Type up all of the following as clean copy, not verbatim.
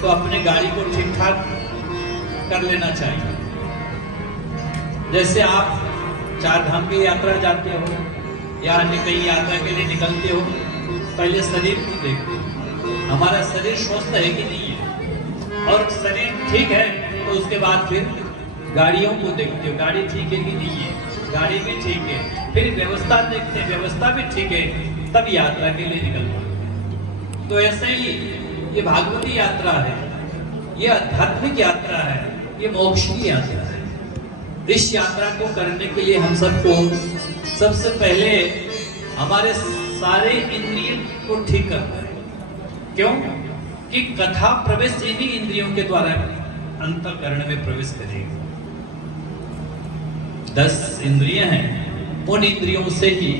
तो अपने गाड़ी को ठीक ठाक कर लेना चाहिए। जैसे आप चार धाम की यात्रा जाते हो या अन्य कई यात्रा के लिए निकलते हो, पहले शरीर को देखते हो, हमारा शरीर स्वस्थ है कि नहीं है, और शरीर ठीक है तो उसके बाद फिर गाड़ियों को देखते हो, गाड़ी ठीक है कि नहीं है, गाड़ी भी ठीक है, फिर व्यवस्था देखते हैं, व्यवस्था भी ठीक है, तब यात्रा के लिए निकलते हो। तो ऐसे ही ये भागवती यात्रा है, ये आध्यात्मिक यात्रा है, ये मोक्ष की यात्रा है। इस यात्रा को करने के लिए हम सबको सबसे पहले हमारे सारे इंद्रियों को ठीक करना है। क्यों? कि कथा प्रवेश इन्हीं इंद्रियों के द्वारा अंतःकरण में प्रवेश करेगी। 10 इंद्रियां हैं, उन इंद्रियों से ही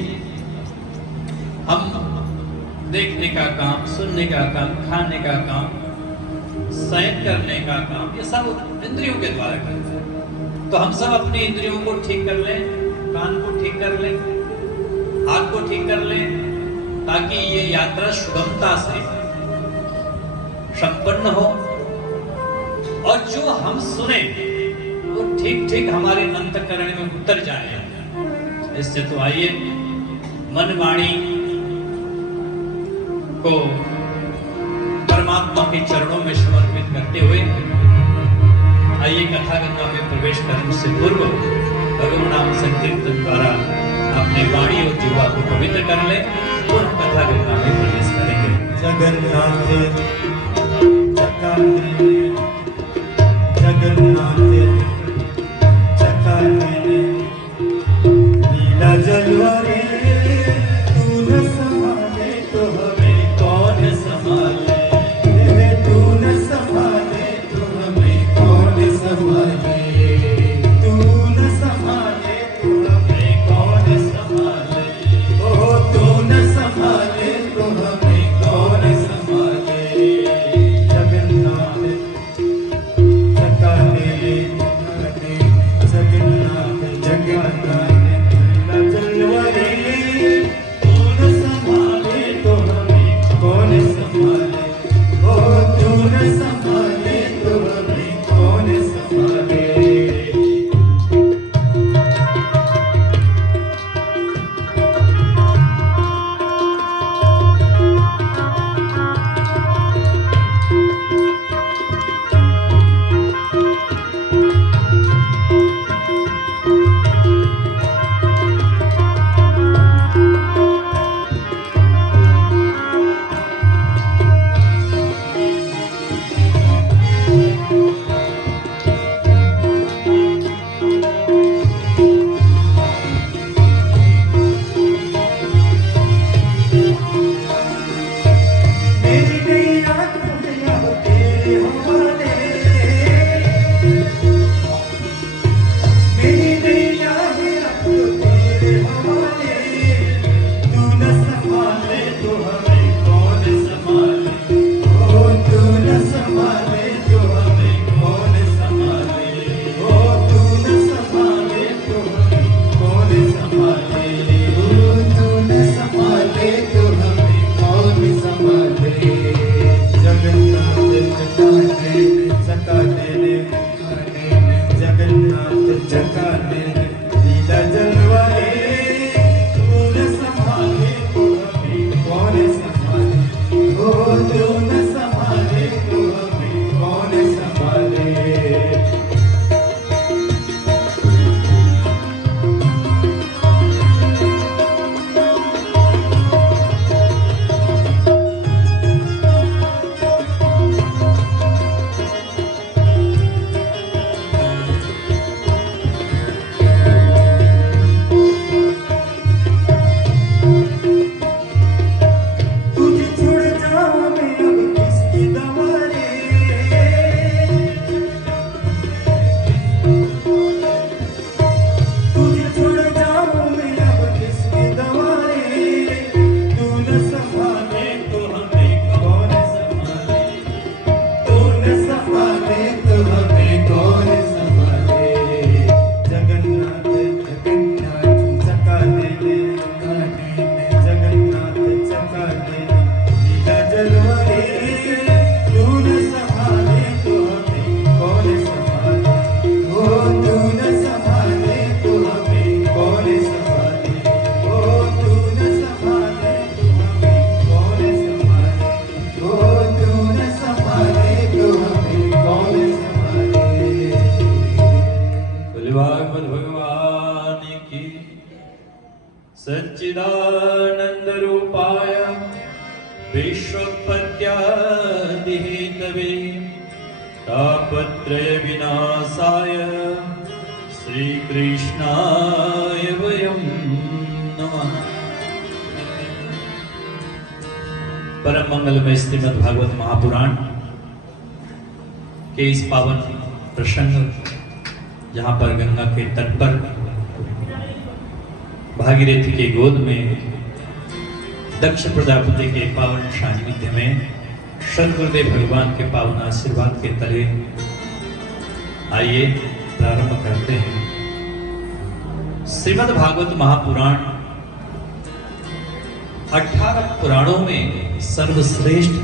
हम देखने का काम, सुनने का काम, खाने का काम, शयन करने का काम, ये सब इंद्रियों के द्वारा करते हैं। तो हम सब अपनी इंद्रियों को ठीक कर लें, कान को ठीक कर लें, हाथ को ठीक कर लें, ताकि ये यात्रा सुगमता से संपन्न हो और जो हम सुने वो ठीक ठीक हमारे अंतःकरण में उतर जाए। इससे तो आइए मन वाणी को परमात्मा के चरणों में समर्पित करते हुए आइए कथा गंगा में प्रवेश करने से पूर्व भगवान नाम संकीर्तन द्वारा अपने वाणी और जीवा को पवित्र कर ले और कथा गंगा में प्रवेश करेंगे। जगन्नाथ जगन्नाथ लीला जलवारे तू न संभाले तो हमें कौन संभाले, तू न संभाले तो हमें कौन संभाले, तू न संभाले तो हमें कौन संभाले, ओ तू न संभाले तो हमें कौन संभाले। जगन्नाथ सच्चिदानंद रूपाय विश्वोत्पत्त्यादिहेतवे तापत्रय विनाशाय श्री कृष्णाय वयं नमः। परम मंगलमय श्रीमद् भागवत महापुराण के इस पावन प्रसंग, जहां पर गंगा के तट पर भागीरथी के गोद में दक्ष प्रजापति के पावन सानिध्य में सद्गुरुदेव भगवान के पावन आशीर्वाद के तले आइए प्रारंभ करते हैं। श्रीमद् भागवत महापुराण 18 पुराणों में सर्वश्रेष्ठ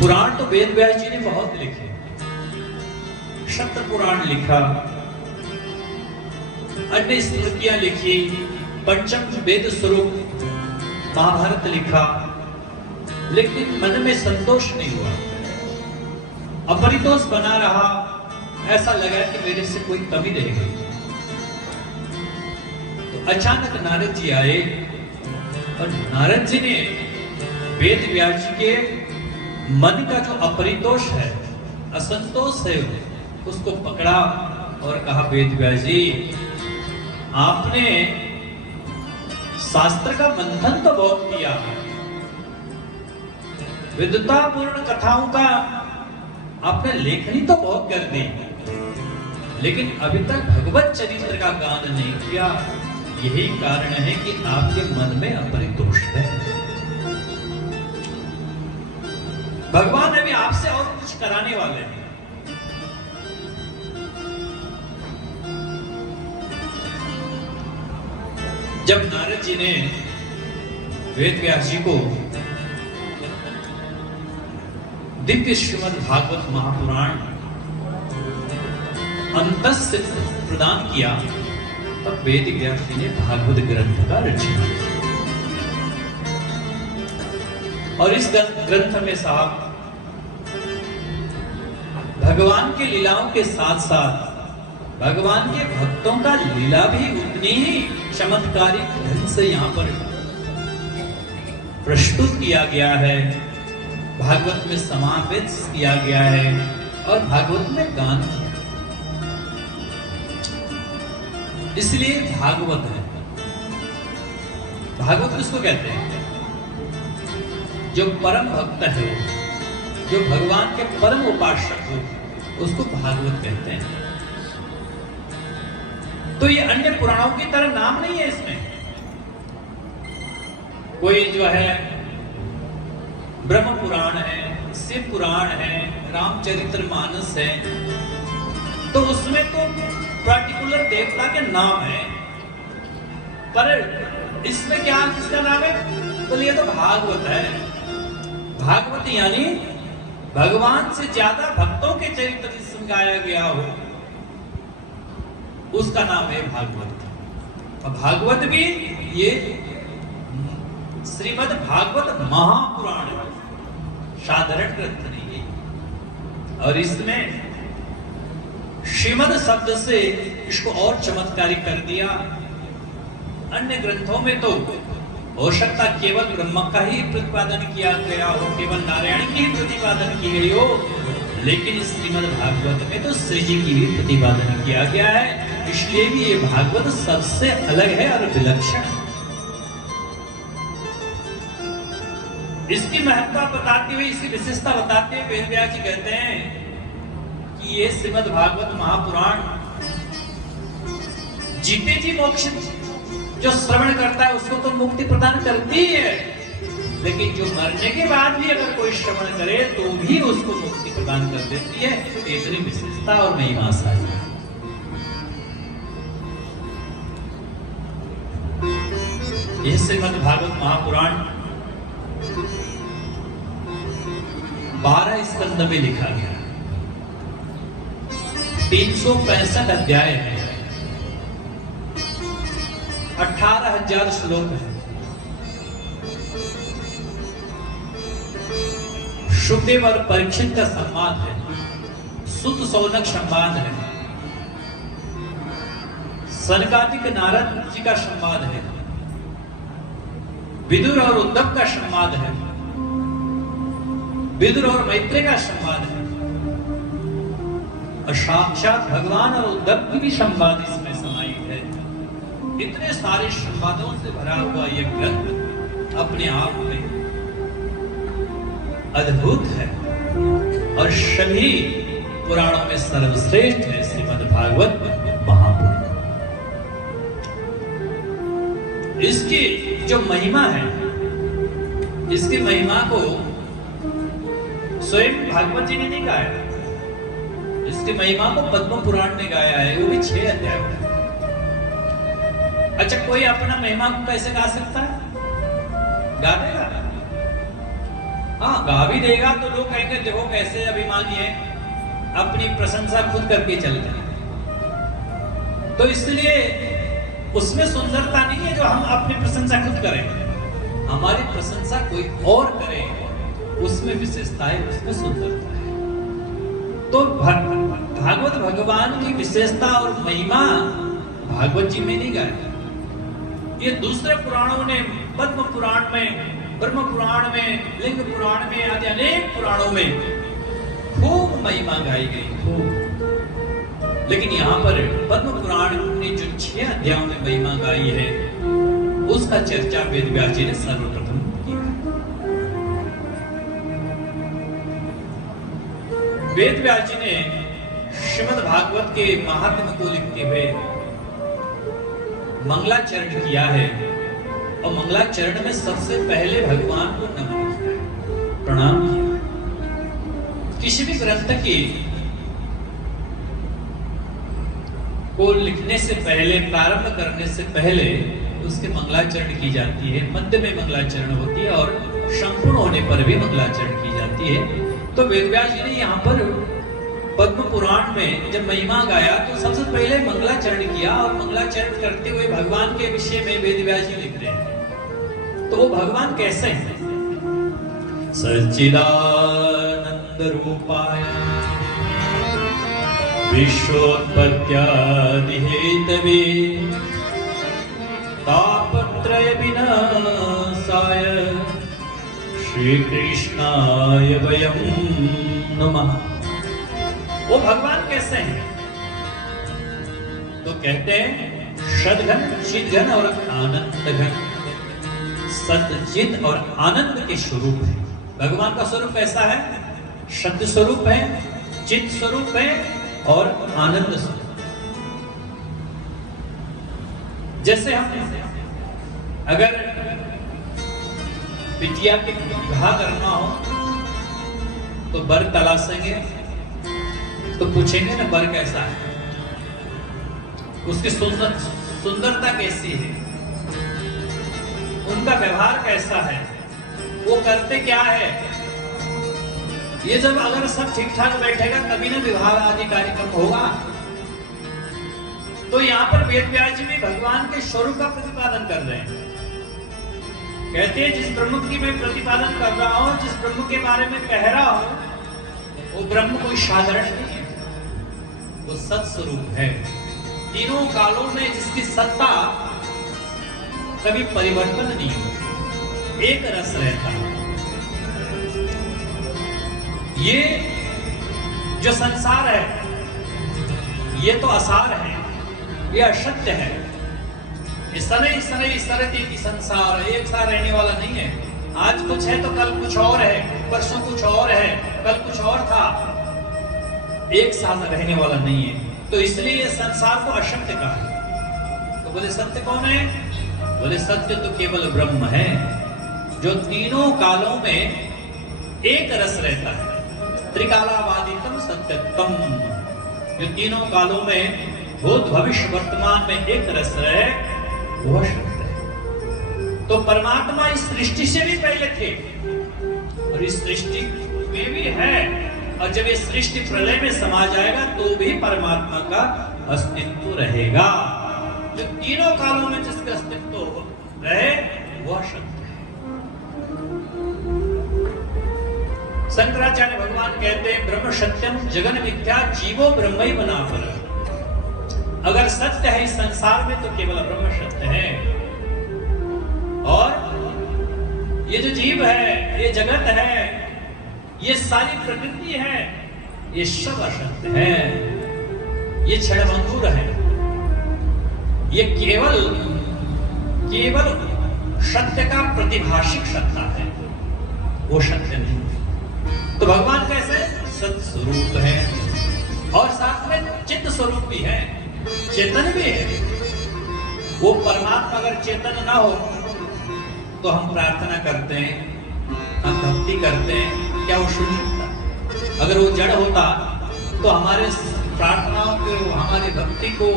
पुराण तो वेद व्यास जी ने बहुत लिखे। शत्र पुराण लिखा, अन्य स्मृतियां लिखी, पंचम वेद स्वरूप महाभारत लिखा, लेकिन मन में संतोष नहीं हुआ, अपरितोष बना रहा। ऐसा लगा कि मेरे से कोई कमी रह गई। तो अचानक नारद जी आए और नारद जी ने वेद व्यास जी के मन का जो अपरितोष है, असंतोष है, उसको पकड़ा और कहा, वेद व्यास जी आपने शास्त्र का मंथन तो बहुत किया, विद्वतापूर्ण कथाओं का आपने लेखनी तो बहुत कर दी, लेकिन अभी तक भगवत चरित्र का गान नहीं किया। यही कारण है कि आपके मन में अपरितोष है। भगवान अभी आपसे और कुछ कराने वाले हैं। जब नारद जी ने वेद व्यास जी को दिव्य श्रीमद् भागवत महापुराण अंतस्य प्रदान किया, तब वेद व्यास जी ने भागवत ग्रंथ का रचना किया। और इस ग्रंथ में साहब भगवान के लीलाओं के साथ साथ भगवान के भक्तों का लीला भी उतनी ही चमत्कारिक ढंग से यहाँ पर प्रस्तुत किया गया है, भागवत में समावेश किया गया है और भागवत में गान किया। इसलिए भागवत है। भागवत किसको कहते हैं? जो परम भक्त है, जो भगवान के परम उपासक हो, उसको भागवत कहते हैं। तो ये अन्य पुराणों की तरह नाम नहीं है इसमें। कोई जो है ब्रह्म पुराण है, शिव पुराण है, रामचरितमानस है, तो उसमें तो पर्टिकुलर देवता के नाम है, पर इसमें क्या किसका नाम है? तो ये तो भागवत है। भागवत यानी भगवान से ज्यादा भक्तों के चरित्र जिसमें गाया गया हो, उसका नाम है भागवत। और भागवत भी ये श्रीमद् भागवत महापुराण है, साधारण ग्रंथ नहीं है। और इसमें श्रीमद् शब्द से इसको और चमत्कारिक कर दिया। अन्य ग्रंथों में तो हो सकता केवल ब्रह्म का ही प्रतिपादन किया गया हो, केवल नारायण की ही प्रतिपादन की गई हो, लेकिन श्रीमद् भागवत में तो श्री जी की भी प्रतिपादन किया गया है। इसलिए भी ये भागवत सबसे अलग है और विलक्षण है। इसकी महत्ता बताते हुए, इसकी विशेषता बताते हुए वेद व्यास जी कहते हैं कि ये श्रीमद् भागवत महापुराण जीते जी मोक्ष जो श्रवण करता है उसको तो मुक्ति प्रदान करती ही है, लेकिन जो मरने के बाद भी अगर कोई श्रवण करे तो भी उसको मुक्ति प्रदान कर देती है। इतनी विशेषता और महिमा सारी है। यह श्रीमद् भागवत महापुराण 12 स्कंद में लिखा गया, 365 अध्याय है, 18,000 श्लोक है। सुखदेव और परीक्षित का संवाद है, सुत सौनक संवाद है, सनकादिक नारद जी का संवाद है, विदुर और उद्धव का संवाद है, विदुर और मैत्रेय का संवाद है, और साक्षात भगवान और उद्धव की भी संवाद इसमें समाहित है। इतने सारे संवादों से भरा हुआ यह ग्रंथ अपने आप में अद्भुत है और सभी पुराणों में सर्वश्रेष्ठ है श्रीमद् भागवत महापुराण। इसकी जो महिमा है, इसकी महिमा को स्वयं भागवत जी ने नहीं गाया, इसकी महिमा को पद्म पुराण ने गाया है, वो भी 6 अध्याय में। अच्छा, कोई अपना महिमा को कैसे गा सकता है? गा देगा? हाँ, गा भी देगा तो लोग कहेंगे देखो कैसे अभिमानी है, अपनी प्रशंसा खुद करके चलता है। तो इसलिए उसमें सुंदरता नहीं है जो हम अपनी प्रशंसा खुद करें, हमारी प्रशंसा कोई और करे, उसमें विशेषता है, उसमें सुंदरता है। तो भागवत भगवान की विशेषता और महिमा भागवत जी में नहीं गाई, ये दूसरे पुराणों ने, पद्म पुराण में, ब्रह्म पुराण में, लिंग पुराण में आदि अनेक पुराणों में खूब महिमा गाई गई, खूब। लेकिन यहाँ पर पद्म पुराण ने जो 6 अध्यायों में महिमा गाई है, उसका चर्चा वेद व्यास जी ने सर्वप्रथम किया। वेद व्यास जी ने श्रीमद् भागवत के महात्म्य को लिखते हुए मंगलाचरण किया है, और मंगलाचरण में सबसे पहले भगवान को नमन किया है, प्रणाम किया। किसी भी ग्रंथ की को लिखने से पहले, प्रारंभ करने से पहले उसके मंगलाचरण की जाती है, मध्य में मंगलाचरण होती है और संपूर्ण होने पर भी मंगलाचरण की जाती है। तो वेदव्यास जी ने यहाँ पर पद्म पुराण में जब महिमा गाया तो सबसे पहले मंगलाचरण किया, और मंगलाचरण करते हुए भगवान के विषय में वेदव्यास जी लिख रहे हैं। तो वो भगवान कैसे हैं? सच्चिदानंद रूपाय विश्वोत्पत्त्यादि हेतवे तापत्रय विनाशाय श्री कृष्णाय वयं नमः। वो भगवान कैसे हैं? तो कहते हैं सद्घन, चिद्घन और आनंद घन। सच्चिद और आनंद के स्वरूप है। भगवान का स्वरूप कैसा है? सत्य स्वरूप है, चित स्वरूप है और आनंद स्वरूप। जैसे हम अगर बिटिया के विवाह करना हो तो वर तलाशेंगे, तो पूछेंगे ना वर कैसा है, उसकी सुंदरता कैसी है, उनका व्यवहार कैसा है, वो करते क्या है। ये जब अगर सब ठीक ठाक बैठेगा तभी ना विवाह आदि कार्यक्रम होगा। तो यहाँ पर वेदव्यास जी भी भगवान के स्वरूप का प्रतिपादन कर रहे हैं। कहते हैं जिस ब्रह्म की मैं प्रतिपादन कर रहा हूं, जिस ब्रह्म के बारे में कह रहा हूं, वो ब्रह्म कोई साधारण नहीं है, वो सत्स्वरूप है। तीनों कालों में जिसकी सत्ता कभी परिवर्तन नहीं होती, एक रस रहता है। ये जो संसार है ये तो असार है, ये असत्य है। इस तरह की संसार एक साथ रहने वाला नहीं है। आज कुछ है तो कल कुछ और है, परसों कुछ और है, कल कुछ और था, एक साथ रहने वाला नहीं है। तो इसलिए ये संसार को असत्य कहा। तो बोले सत्य कौन है? बोले सत्य तो केवल ब्रह्म है जो तीनों कालों में एक रस रहता है। त्रिकालावादितम सत्यत्वम, जो तीनों कालों में भूत भविष्य वर्तमान में एक रस रहे, वह सत्य है। तो परमात्मा इस सृष्टि से भी पहले थे और इस सृष्टि में भी है, और जब ये सृष्टि प्रलय में समा जाएगा तो भी परमात्मा का अस्तित्व रहेगा। जो तीनों कालों में जिसका अस्तित्व रहे वह सत्य है। शंकराचार्य भगवान कहते हैं ब्रह्म सत्यम जगन मिथ्या जीवो ब्रह्मैव नापरः। अगर सत्य है इस संसार में तो केवल ब्रह्म सत्य है। और ये जो जीव है, ये जगत है, ये सारी प्रकृति है, ये सब असत्य है, ये क्षणभंगुर है। ये केवल सत्य का प्रतिभाषिक सत्ता है, वो सत्य नहीं। तो भगवान कैसे सत्य स्वरूप है और साथ में चित्त स्वरूप भी है, चेतन भी है। वो परमात्मा अगर चेतन ना हो तो हम प्रार्थना करते हैं, हम भक्ति करते हैं, क्या वो सुन सकता? अगर वो जड़ होता तो हमारे प्रार्थनाओं को, हमारी भक्ति को,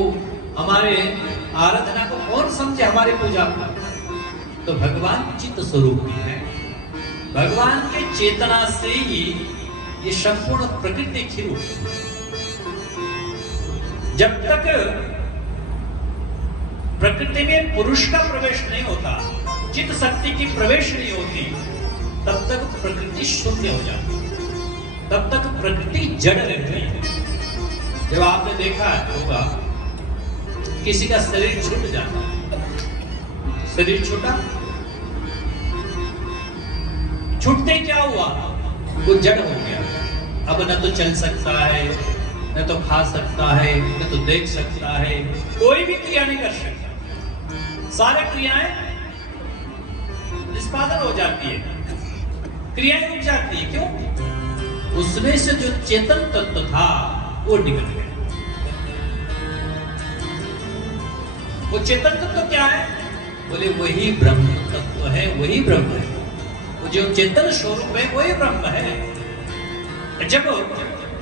हमारे आराधना को कौन समझे, हमारे पूजा को? तो भगवान चित्त स्वरूप भी है। भगवान के चेतना से ही ये संपूर्ण प्रकृति खिल उठी। जब तक प्रकृति में पुरुष का प्रवेश नहीं होता, चित्त शक्ति की प्रवेश नहीं होती, तब तक प्रकृति शून्य हो जाती, तब तक प्रकृति जड़ रहती है। जब आपने देखा होगा किसी का शरीर छूट जाता है, शरीर छूटा, छूटते क्या हुआ? वो जड़ हो गया। अब न तो चल सकता है, न तो खा सकता है, न तो देख सकता है, कोई भी क्रिया नहीं कर सकता। सारी क्रियाएं निष्पादन हो जाती है, क्रियाएं रुक जाती है। क्यों? उसमें से जो चेतन तत्व था वो निकल गया। वो चेतन तत्व क्या है? बोले वही ब्रह्म तत्व है, वही ब्रह्म है। वो जो चेतन स्वरूप है वही ब्रह्म है। जब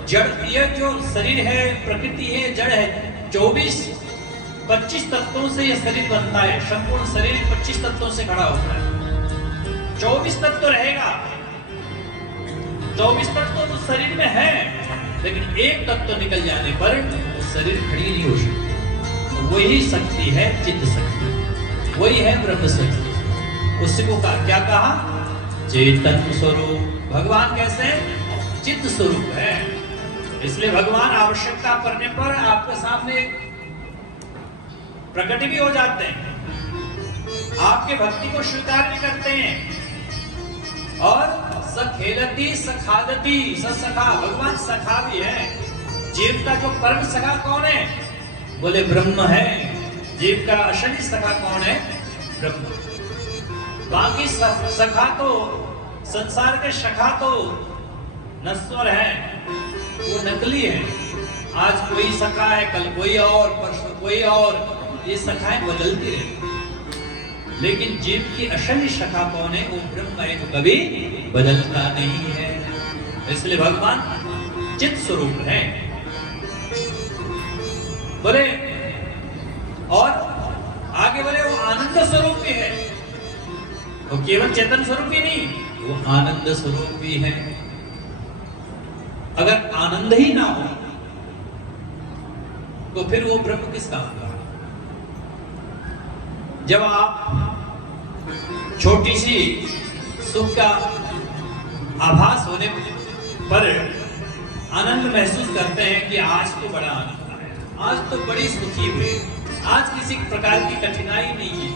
जड़, ये जो शरीर है, प्रकृति है, जड़ है, 24-25 तत्वों से ये शरीर बनता है। संपूर्ण शरीर 25 तत्वों से खड़ा होता है। 24 तत्व रहेगा, 24 तत्व तो शरीर में है, लेकिन एक तत्व निकल जाने पर वो शरीर खड़ी नहीं हो सकती। तो वही शक्ति है चित्त शक्ति, वही है ब्रह्म शक्ति। उसको क्या कहा? चेतन स्वरूप। भगवान कैसे? चित्त स्वरूप है। इसलिए भगवान आवश्यकता पड़ने पर आपके सामने प्रकट भी हो जाते हैं, आपके भक्ति को स्वीकार भी करते हैं। और सखेलती सखादती सखा, भगवान सखा भी है। जीव का जो परम सखा कौन है? बोले ब्रह्म है। जीव का असली सखा कौन है? ब्रह्म। बाकी सखा तो, संसार के सखा तो नश्वर है, वो नकली है। आज कोई सखा है, कल कोई और, परसों कोई और, ये सखाएं बदलती रहती। लेकिन जीव की असली सखा कौन है? वो ब्रह्म है, जो कभी बदलता नहीं है। इसलिए भगवान चित्त स्वरूप है। बोले और आगे बोले वो आनंद स्वरूप भी है। वो केवल चेतन स्वरूप ही नहीं, वो आनंद स्वरूप भी है। अगर आनंद ही ना हो तो फिर वो ब्रह्म किस काम का? जब आप छोटी सी सुख का आभास होने पर आनंद महसूस करते हैं कि आज तो बड़ा आनंद आया, आज तो बड़ी सुखी हुई, आज किसी प्रकार की कठिनाई नहीं है।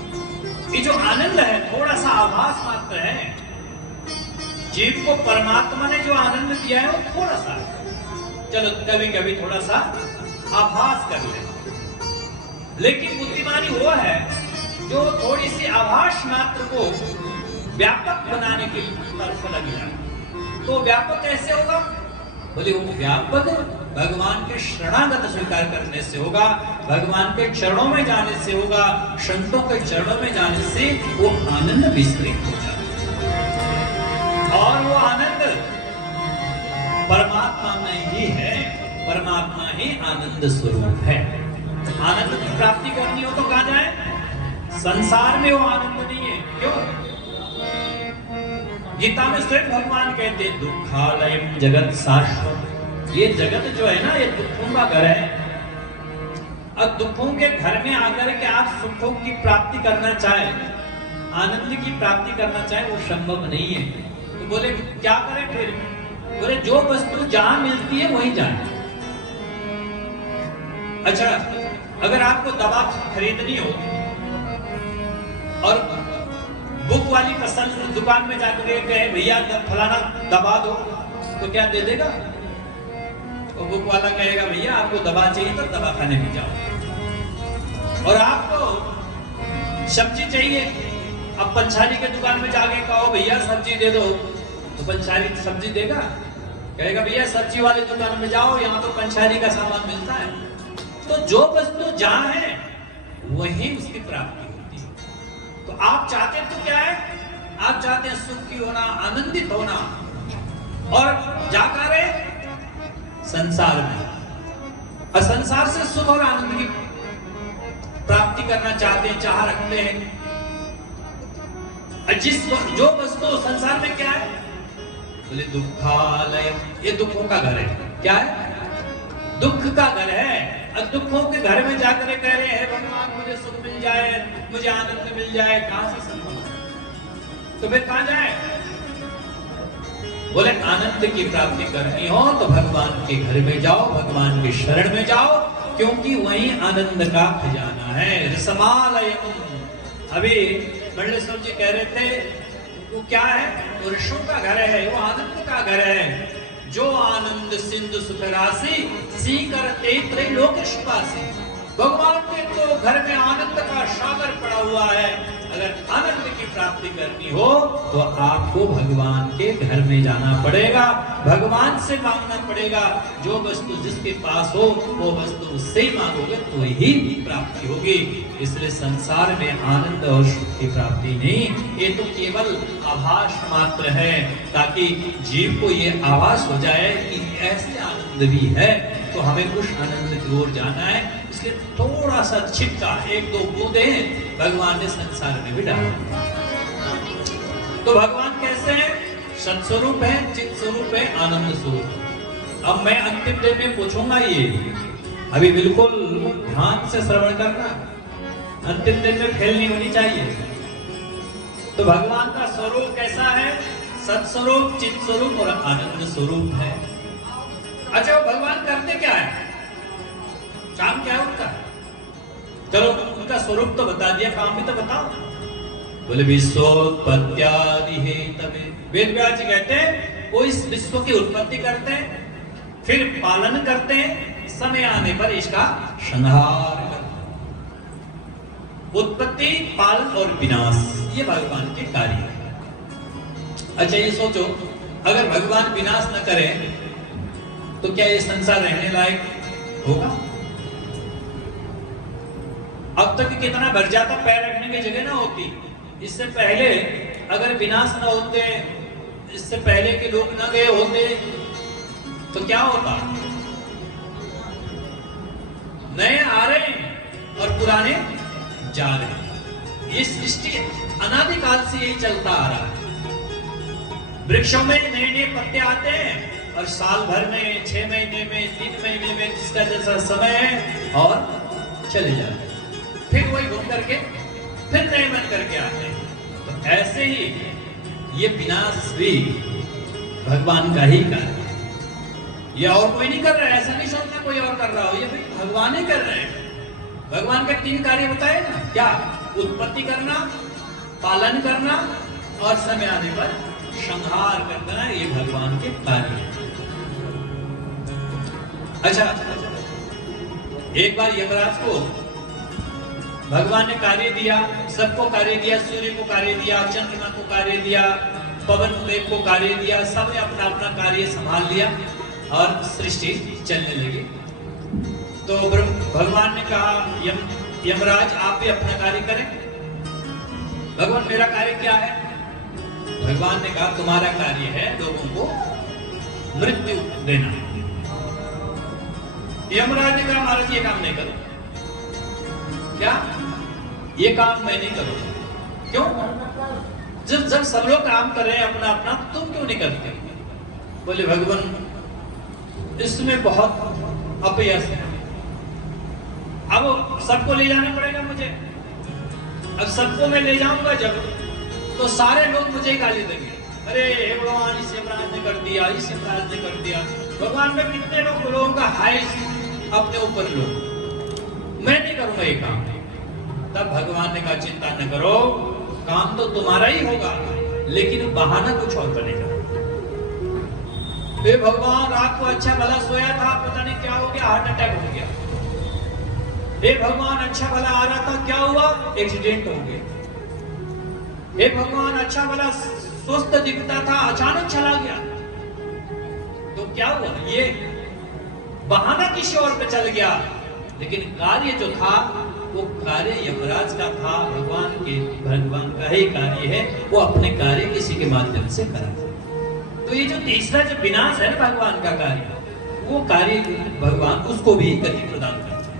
ये जो आनंद है थोड़ा सा आभास मात्र है। जीव को परमात्मा ने जो आनंद दिया है वो थोड़ा सा, चलो कभी कभी थोड़ा सा आभास कर ले। लेकिन बुद्धिमानी हुआ है जो थोड़ी सी आभास मात्र को व्यापक बनाने की तरफ लग जाए। तो व्यापक कैसे होगा? बोले वो व्यापक भगवान के शरणागत स्वीकार करने से होगा, भगवान के चरणों में जाने से होगा, संतों के चरणों में जाने से वो आनंद विस्तृत हो जाता है। और वो आनंद परमात्मा में ही है, परमात्मा ही आनंद स्वरूप है। आनंद की प्राप्ति करनी हो तो कहां जाए? संसार में वो आनंद नहीं है। क्यों? गीता में स्वयं भगवान कहते हैं दुखालयम जगत शाश्वत। ये जगत जो है ना, ये दुखों का घर है। अब दुखों के घर में आकर के आप सुखों की प्राप्ति करना चाहे, आनंद की प्राप्ति करना चाहे, वो संभव नहीं है। तो बोले क्या करें फिर? बोले जो वस्तु जहां मिलती है वहीं जाए। अच्छा, अगर आपको दवा खरीदनी हो और बुक वाली पसंद दुकान में जाकर के कहे भैया फलाना दवा दो, तो क्या दे देगा? तो बुक वाला कहेगा भैया आपको दवा चाहिए तो दवा खाने में जाओ। और आपको सब्जी चाहिए, अब पंसारी के दुकान में जाके कहो भैया सब्जी दे दो, तो पंसारी सब्जी देगा? कहेगा भैया सब्जी वाले दुकान में जाओ, यहाँ तो पंसारी का सामान मिलता है। तो जो वस्तु जहां है वही उसकी प्राप्ति होती है। तो आप चाहते तो क्या है? आप चाहते हैं सुखी होना, आनंदित होना, और जाकर संसार में और संसार से सुख और आनंद की प्राप्ति करना चाहते हैं, चाह रखते हैं। जो वस्तु संसार में क्या है? बोले दुखालय, ये दुखों का घर है। क्या है? दुख का घर है। और दुखों के घर में जाकर कह रहे हैं भगवान मुझे सुख मिल जाए, मुझे आनंद मिल जाए, कहां से संभव? तो फिर कहां जाए? बोले आनंद की प्राप्ति करनी हो तो भगवान के घर में जाओ, भगवान के शरण में जाओ, क्योंकि वही आनंद का खजाना है। रसमालयम। अभी मंडलेश्वर जी कह रहे थे वो क्या है? वो ऋषियों का घर है, वो आनंद का घर है। जो आनंद सिंधु सुख राशि सी करते त्रैलोक सुवासी। भगवान के तो घर में आनंद का सागर पड़ा हुआ है। अगर आनंद की प्राप्ति करनी हो तो आपको भगवान के घर में जाना पड़ेगा, भगवान से मांगना पड़ेगा। जो वस्तु जिसके पास हो वो वस्तु उससे ही मांगोगे तो ही प्राप्ति होगी। इसलिए संसार में आनंद और सुख की प्राप्ति नहीं, ये तो केवल आभास मात्र है, ताकि जीव को ये आभास हो जाए कि ऐसे आनंद भी है। तो हमें उस आनंद की ओर जाना है। इसलिए थोड़ा सा छिटका, एक दो बूंदें भगवान ने संसार में भी डाला। तो भगवान कैसे हैं? सत्स्वरूप है, चित स्वरूप है, आनंद स्वरूप। अब मैं अंतिम दिन में पूछूंगा, ये अभी बिल्कुल ध्यान से श्रवण करना, अंतिम दिन में फेल नहीं होनी चाहिए। तो भगवान का स्वरूप कैसा है? सत्स्वरूप, चित स्वरूप और आनंद स्वरूप है। अच्छा, वो भगवान करते क्या है? काम क्या है उनका? चलो उनका स्वरूप तो बता दिया, काम भी तो बताओ। बोले विश्वोत्पत्त्यादि हेतवे। वेद व्यास जी कहते हैं वो इस विश्व की उत्पत्ति करते हैं, फिर पालन करते हैं, समय आने पर इसका संहार करते हैं। उत्पत्ति, पालन और विनाश ये भगवान के कार्य है। अच्छा ये सोचो, अगर भगवान विनाश न करें तो क्या ये संसार रहने लायक होगा? अब तक कितना भर जाता, पैर रखने की जगह ना होती। इससे पहले अगर विनाश ना होते, इससे पहले के लोग ना गए होते तो क्या होता? नए आ रहे और पुराने जा रहे। ये सृष्टि अनादिकाल से यही चलता आ रहा है। वृक्षों में नए नए पत्ते आते हैं और साल भर में, 6 महीने में, 3 महीने में जिसका जैसा समय है और चले जाते हैं। फिर वही घूम करके फिर नए बन करके आते हैं। तो ऐसे ही ये विनाश भी भगवान का ही कार्य है। ये और कोई नहीं कर रहा है, ऐसा नहीं सोचना कोई और कर रहा हो, ये भाई भगवान ही कर रहे हैं। भगवान के 3 कार्य बताए ना, क्या? उत्पत्ति करना, पालन करना और समय आने पर संहार करना, ये भगवान के कार्य है। अच्छा, एक बार यमराज को भगवान ने कार्य दिया, सबको कार्य दिया, सूर्य को कार्य दिया, चंद्रमा को कार्य दिया, पवन देव को कार्य दिया, सबने अपना अपना कार्य संभाल लिया और सृष्टि चलने लगी। तो भगवान ने कहा यमराज आप भी अपना कार्य करें। भगवान मेरा कार्य क्या है? भगवान ने कहा तुम्हारा कार्य है लोगों को मृत्यु देना। यमराज ने कहा महाराज ये काम नहीं करो। क्या? ये काम मैं नहीं करूंगा। क्यों? जब सब लोग काम कर रहे हैं अपना अपना, तुम क्यों नहीं करते? बोले भगवान इसमें बहुत अपयश है, अब सबको ले जाना पड़ेगा मुझे। अब सबको मैं ले जाऊंगा जब, तो सारे लोग मुझे गाली देंगे, अरे हे भगवान इस यमराज ने कर दिया, इस यमराज ने कर दिया। भगवान में कितने लोगों का हाइस अपने ऊपर लो, मैं नहीं करूंगा ये काम। तब भगवान ने कहा चिंता न करो, काम तो तुम्हारा ही होगा, लेकिन बहाना कुछ और बनेगा। हे भगवान, रात को अच्छा भला सोया था, पता नहीं क्या हो गया, हार्ट अटैक हो गया। हे भगवान, अच्छा भला आ रहा था, क्या हुआ, एक्सीडेंट हो गया। हे भगवान, अच्छा भला स्वस्थ दिखता था, अचानक चला गया। तो क्या हुआ, ये बहाना किसी और पे चल गया, लेकिन कार्य जो था वो कार्य यमराज का था, भगवान का ही कार्य है, वो अपने कार्य किसी के माध्यम से करा। तो ये जो तीसरा जो विनाश है ना भगवान का कार्य, वो कार्य भगवान उसको भी गति प्रदान करते हैं।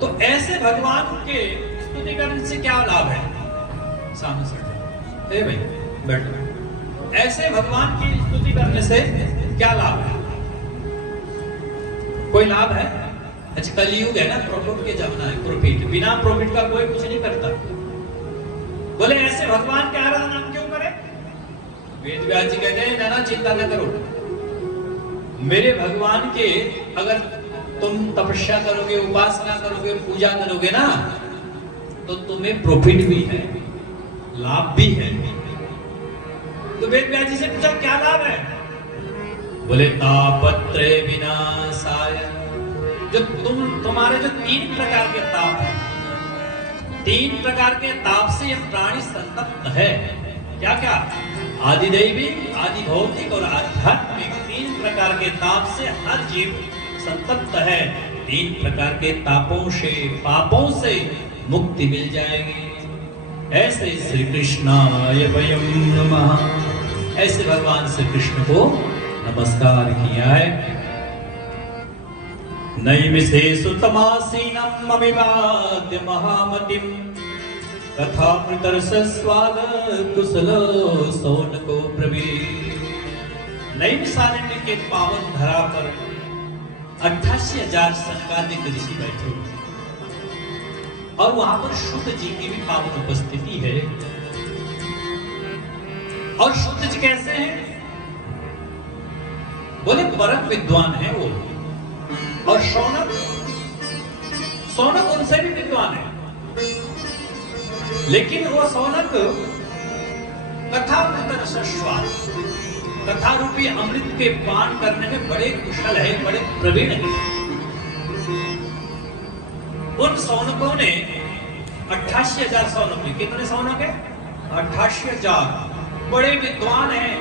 तो ऐसे भगवान के स्तुति करने से क्या लाभ है? सामने से ए भाई बैठो। ऐसे भगवान की स्तुति करने से क्या लाभ है? कोई लाभ है? अच्छा, कलयुग है ना, प्रॉफिट के जमाना है, प्रॉफिट, बिना प्रॉफिट का कोई कुछ नहीं करता। बोले ऐसे भगवान के आराधना हम क्यों करें? वेद व्यास जी कहते हैं नाना चिंता न करो, मेरे भगवान के अगर तुम तपस्या करोगे, उपासना करोगे, पूजा करोगे ना, तो तुम्हें प्रॉफिट भी है, लाभ भी है। तो वेद व्यास जी से पूछा क्या लाभ है? बोले तापत्रय विनाशाय, जो तुम्हारे जो 3 प्रकार के ताप है, 3 प्रकार के ताप से यह प्राणी संतप्त है। क्या क्या? आदि दैवी, आदि भौतिक और आध्यात्मिक, 3 प्रकार के ताप से हर जीव संतप्त है। 3 प्रकार के तापों से, पापों से मुक्ति मिल जाएगी। ऐसे श्री कृष्णाय वयं नमः, ऐसे भगवान श्री कृष्ण को नमस्कार किया है। नैमिषेषु तमासीनम् अभिवाद्य महामतिम् तथा प्रदर्शस्वाद कुशलो सौनको ब्रवीत्। नैमिषारण्य के पावन धरा पर 88,000 सनकादिक ऋषि बैठे और वहां पर शुद्ध जी की भी पावन उपस्थिति है। और शुद्ध जी कैसे हैं? बोले परम विद्वान है वो। और शौनक उनसे भी विद्वान है, लेकिन वो शौनक कथा रूपी अमृत के पान करने में बड़े कुशल है, बड़े प्रवीण है। उन शौनकों ने 88,000 शौनक, कितने शौनक है? 88,000 बड़े विद्वान हैं,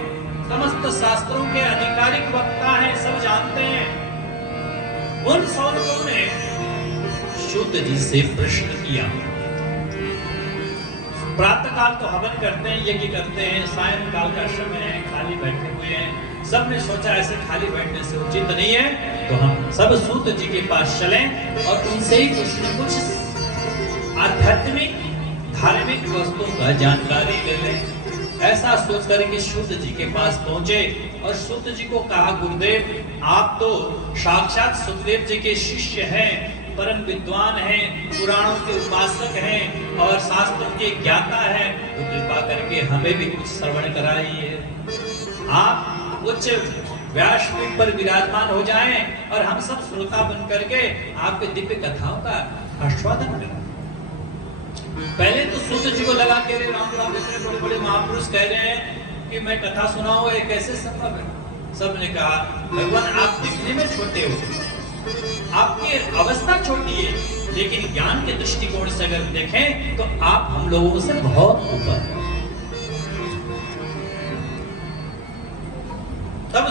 समस्त शास्त्रों के आधिकारिक वक्ता हैं, सब जानते हैं। उन शौनकों ने शुद्ध जी से प्रश्न किया। प्रातः काल तो हवन करते हैं, यज्ञ करते हैं, सायंकाल का समय है, खाली बैठे हुए हैं। सबने सोचा ऐसे खाली बैठने से उचित नहीं है, तो हम सब सूत जी के पास चलें और उनसे ही कुछ न कुछ आध्यात्मिक धार्मिक वस्तुओं का जानकारी ले लें। ऐसा सोच करके शुद्ध जी के पास पहुंचे और शुद्ध जी को कहा, गुरुदेव आप तो साक्षात सुखदेव जी के शिष्य हैं, परम विद्वान हैं, पुराणों के उपासक हैं और शास्त्रों के ज्ञाता हैं, तो कृपा करके हमें भी कुछ श्रवण कराइए। आप उच्च व्यासपीठ पर विराजमान हो जाएं और हम सब श्रोता बन करके आपके दिव्य कथाओं का आस्वादन करें। पहले तो सूत जी को लगा के राम राम इतने बड़े बड़े महापुरुष कह रहे हैं कि मैं कथा सुनाऊं, ये कैसे संभव है? सबने कहा भगवान आप दिखने में छोटे हो, आपकी अवस्था छोटी है, लेकिन ज्ञान के दृष्टिकोण से अगर देखें तो आप हम लोगों से बहुत ऊपर हैं। तब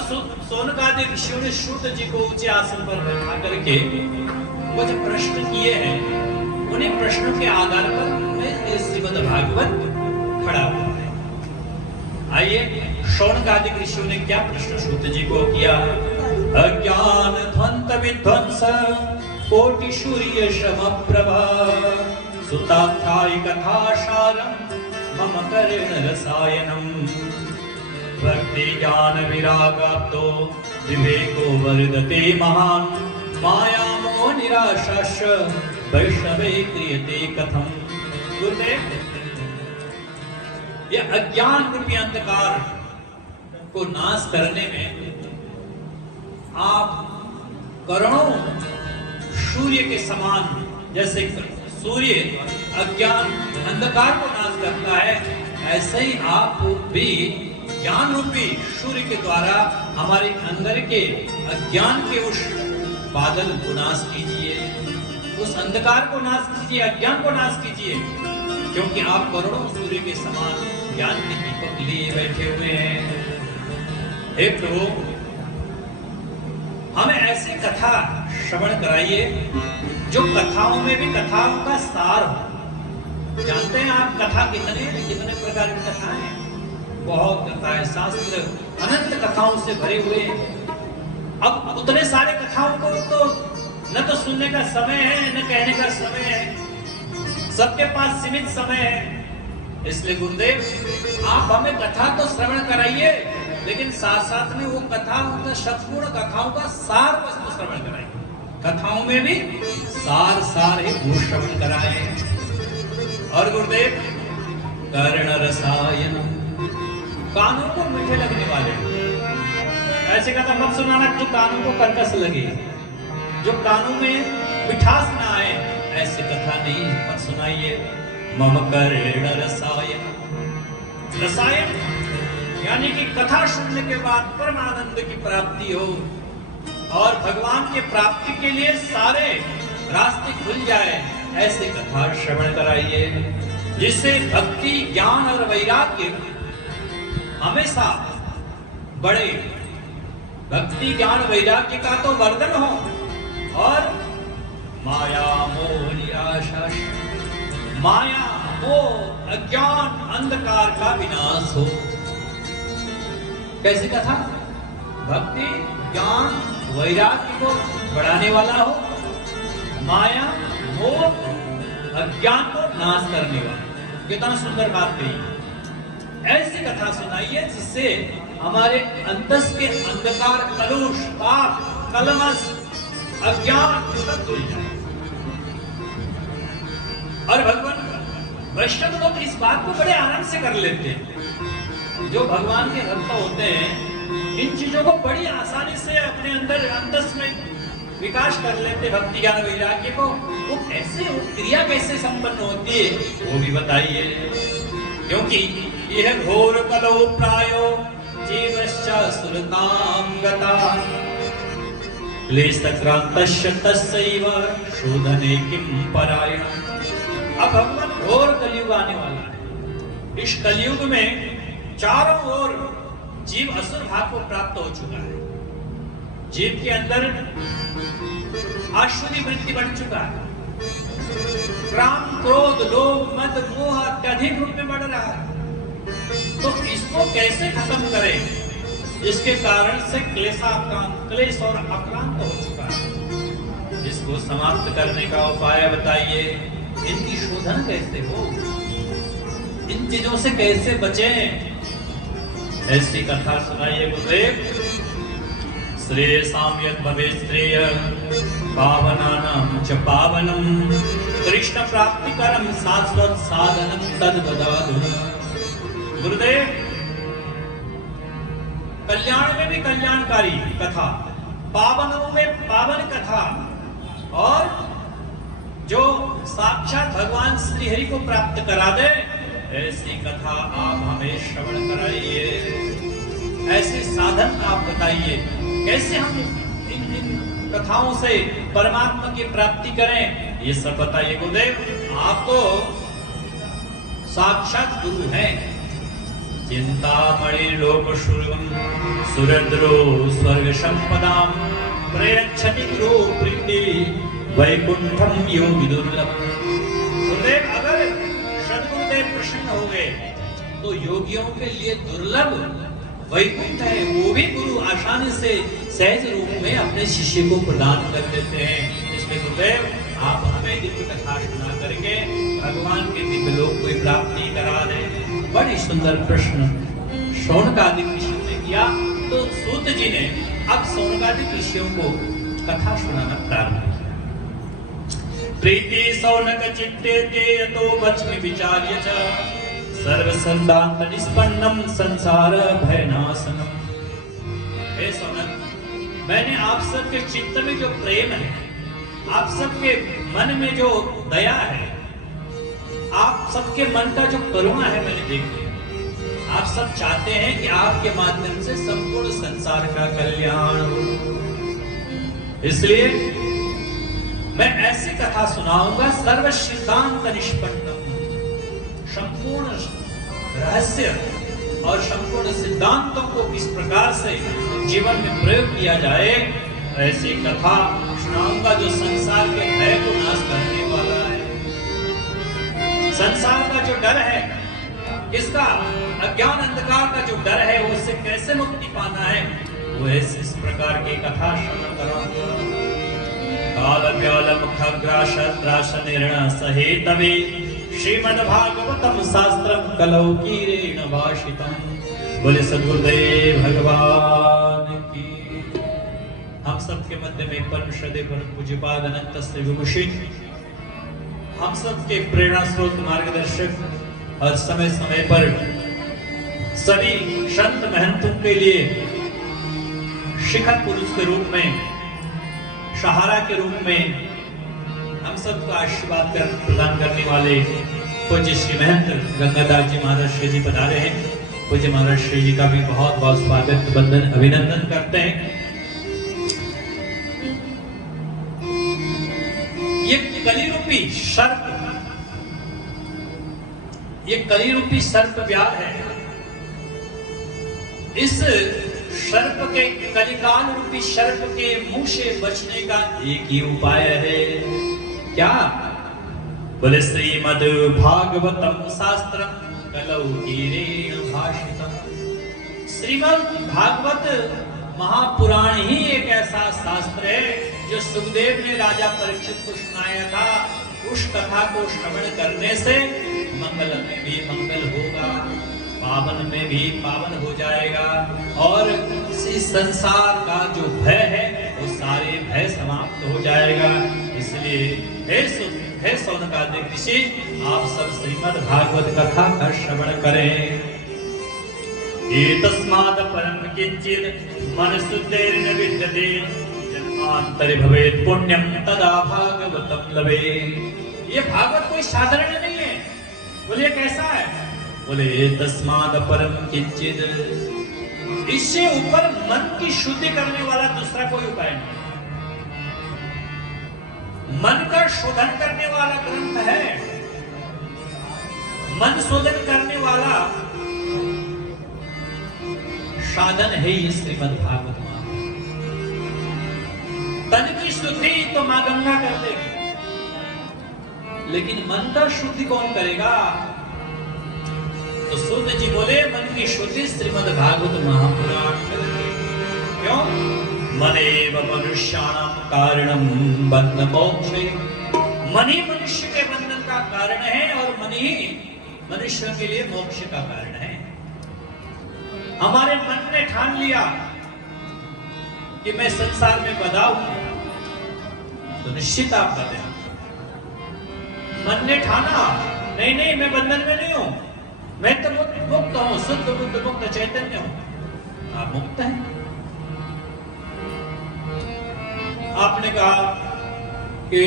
सोनकादि ऋषियों ने शुद्ध जी को ऊंचे आसन पर बैठा करके वो जो प्रश्न किए हैं, उन्हीं प्रश्नों के आधार पर श्रीमद् भागवत खड़ा हुआ है। आइए शौनकादिक ऋषियों ने क्या प्रश्न शुद्ध जी को किया। अज्ञान ध्वंत विध्वंस कोटि सूर्य समप्रभा सुताख्याय कथासारं मम कर्ण रसायनम् भक्ति ज्ञान विरागाप्तो विवेको वर्धते महान् माया मोह निराशाश्च वैष्णवे क्रियते कथम। गुरुदेव, यह अज्ञान रूपी अंधकार को नाश करने में आप करोड़ों सूर्य के समान, जैसे सूर्य अज्ञान अंधकार को नाश करता है, ऐसे ही आप भी ज्ञान रूपी सूर्य के द्वारा हमारे अंदर के अज्ञान के उस बादल को नाश कीजिए, उस अंधकार को नाश कीजिए, अज्ञान को नाश कीजिए, क्योंकि आप करोड़ों सूर्य के समान ज्ञान के दीपक लिए बैठे हुए हैं। हे प्रभु, हमें ऐसी कथा श्रवण कराइए जो कथाओं में भी कथाओं का सार हो। जानते हैं आप कथा कितने प्रकार की कथाएं हैं, बहुत कथा है, शास्त्र अनंत कथाओं से भरे हुए हैं। अब उतने सारे कथाओं को तो न तो सुनने का समय है न कहने का समय है, सबके पास सीमित समय है। इसलिए गुरुदेव आप हमें कथा तो श्रवण कराइए, लेकिन साथ साथ में वो कथाओं का संपूर्ण कथाओं का सार वस्तु श्रवण कराइए। कथाओं में भी सार ही वो श्रवण कराए। और गुरुदेव कर्ण रसायन, कानों को मीठे लगने वाले, ऐसे कथा मत सुनाना जो कानों को कर्कश लगे, जो कानों में मिठास ना आए, ऐसे कथा नहीं मत सुनाइए। मम कर्ण रसायन, रसायन यानी कि कथा सुनने के बाद परमानंद की प्राप्ति हो और भगवान की प्राप्ति के लिए सारे रास्ते खुल जाए, ऐसे कथा श्रवण कराइए, जिससे भक्ति ज्ञान और वैराग्य हमेशा बढ़े। भक्ति ज्ञान वैराग्य का तो वर्धन हो और माया मोह निराशा, माया मोह अज्ञान अंधकार का विनाश हो। कैसी कथा? भक्ति ज्ञान वैराग्य को बढ़ाने वाला हो, माया मोह अज्ञान को नाश करने वाला। कितना सुंदर बात कही। ऐसी कथा सुनाइए जिससे हमारे अंतस के अंधकार, कलुष, पाप, कलमश, अज्ञान सब धुल जाए। और भगवान वैष्णव लोग इस बात को बड़े आराम से कर लेते हैं। जो भगवान के भक्त होते हैं इन चीजों को बड़ी आसानी से अपने अंदर अंतस में विकास कर लेते। भक्ति ज्ञान वैराग्य को वो कैसे, वो क्रिया कैसे संपन्न होती है वो भी बताइए, क्योंकि यह घोर कलो प्रायो जीवश्च सुरतां गता क्लेशक्रांतस्य तस्यैव शोधने किं परायण। अब भगवान घोर कलयुग आने वाला है। इस कलयुग में चारों ओर जीव असुर भाव को प्राप्त हो चुका है। जीव के अंदर आसुरी वृत्ति बढ़ चुका है। काम, क्रोध, लोभ, मद, मोह अत्यधिक रूप में बढ़ रहा है। तो इसको कैसे खत्म करें, जिसके कारण से क्लेश और आक्रांत हो चुका है। इसको समाप्त करने का उपाय बताइए। इनकी शोधन कैसे हो, इन चीजों से कैसे बचें, ऐसी कथा सुनाइए गुरुदेव। श्रेयसां यत् भवेत् श्रेय पावनानां च पावनम् कृष्ण प्राप्तिकरं शाश्वत साधनं तद्वदातु। गुरुदेव कल्याण में भी कल्याणकारी कथा, पावनों में पावन कथा, और जो साक्षात भगवान श्री हरि को प्राप्त करा दे ऐसी कथा आप हमें श्रवण कराइए। ऐसे साधन आप बताइए कैसे हम इन कथाओं से परमात्मा की प्राप्ति करें, ये सब बताइए गुरुदेव। आप तो साक्षात गुरु हैं। चिंतामणि लोक सुरद्रो स्वर्ग संपदां प्रयच्छति गुरु प्रीति वैकुंठम योगी दुर्लभ। गुरुदेव अगर सद्गुरुदेव प्रसन्न हो गए तो योगियों के लिए दुर्लभ वैकुंठ है, वो भी गुरु आसानी से सहज रूप में अपने शिष्य को प्रदान कर देते हैं। इसलिए गुरुदेव आप हमें दिव्य कथा सुना करके भगवान के दिव्य लोक को प्राप्ति करा दें। बड़ी सुंदर प्रश्न शौनकादिक ऋषि ने किया, तो सूत जी ने अब शौनकादिक ऋषियों को कथा सुनाना प्रारंभ किया। प्रीति शौनक चित्ते ते यतो वच्मि विचार्य च सर्व संदांत निष्पन्नम संसार भयनाशनम। हे शौनक, मैंने आप सबके चित्त में जो प्रेम है, आप सबके मन में जो दया है, आप सबके मन का जो करुणा है, मैंने देख लिया। आप सब चाहते हैं कि आपके माध्यम से संपूर्ण संसार का कल्याण हो। इसलिए मैं ऐसी कथा सुनाऊंगा, सर्व सिद्धांत निष्पन्नम, संपूर्ण रहस्य और संपूर्ण सिद्धांतों को किस प्रकार से जीवन में प्रयोग किया जाए, ऐसी कथा सुनाऊंगा जो संसार के भय को नाश करने वाला है। संसार का जो डर है, इसका अज्ञान अंधकार का जो डर है, उससे कैसे मुक्ति पाना है, वो इस प्रकार की कथा श्रवण कराऊंगा। काल व्याल मुखग्रास त्रास निर्णय सहितवे श्रीमद्भागवतम शास्त्रम कलौ कीरेण भाषितम। बोले सद्गुरुदेव भगवान की। हम सबके मध्य में परम श्रद्धेय परम पूज्यपाद अनंत श्री विभूषित, हम सबके प्रेरणा स्रोत मार्गदर्शक और समय समय पर सभी संत महंतों के लिए शिखर पुरुष के रूप में, सहारा के रूप में हम सबको आशीर्वाद प्रदान करने वाले पूज्य श्री महंत गंगादास जी महाराज श्री जी पधारे हैं। पूज्य महाराज श्री जी का भी बहुत बहुत स्वागत, वंदन, अभिनंदन करते हैं। ये कली रूपी सर्प, ये कली रूपी सर्प व्याध है। इस सर्प के, कलिकाल रूपी सर्प के मुंह से बचने का एक ही उपाय है। क्या? बोले श्रीमद् भागवतम शास्त्रम कलौ कीरेण भाषितम। श्रीमद् भागवत महापुराण ही एक ऐसा शास्त्र है जो सुखदेव ने राजा परीक्षित को सुनाया था। उस कथा को श्रवण करने से मंगल में भी मंगल होगा, पावन में भी पावन हो जाएगा, और इसी संसार का जो भय है वो सारे भय समाप्त हो जाएगा। इसलिए हे सौनकादिक ऋषि, आप सब श्रीमद् भागवत कथा का श्रवण करें। एतस्माद् परम किंचित् मनसुद्धेर्न विद्यते, जन्मान्तरे भवेत् पुण्यं तदा भागवतं लभे। ये भागवत कोई साधारण नहीं है। बोलिए कैसा है? बोले तस्माद् परम किंचित्, इससे ऊपर मन की शुद्धि करने वाला दूसरा कोई उपाय नहीं। मन का शोधन करने वाला ग्रंथ है। मन शोधन करने वाला साधन है ये श्रीमद् भागवत। तन की शुद्धि तो मां गंगा कर देगी, लेकिन मन का शुद्धि कौन करेगा? तो सूत जी बोले मन की शुद्धि श्रीमद् भागवत महापुराण करेंगे। क्यों? मनेव मनुष्याणां कारणं बंध मोक्षे। मन ही मनुष्य के बंधन का कारण है और मन ही मनुष्य के लिए मोक्ष का कारण है। हमारे मन ने ठान लिया कि मैं संसार में बंधा हूं, तो निश्चित आप बंधे। मन ने ठाना नहीं नहीं मैं बंधन में नहीं हूं, मैं तो मुक्त हूं, शुद्ध बुद्ध मुक्त चैतन्य हूं। आप मुक्त हैं। आपने कहा कि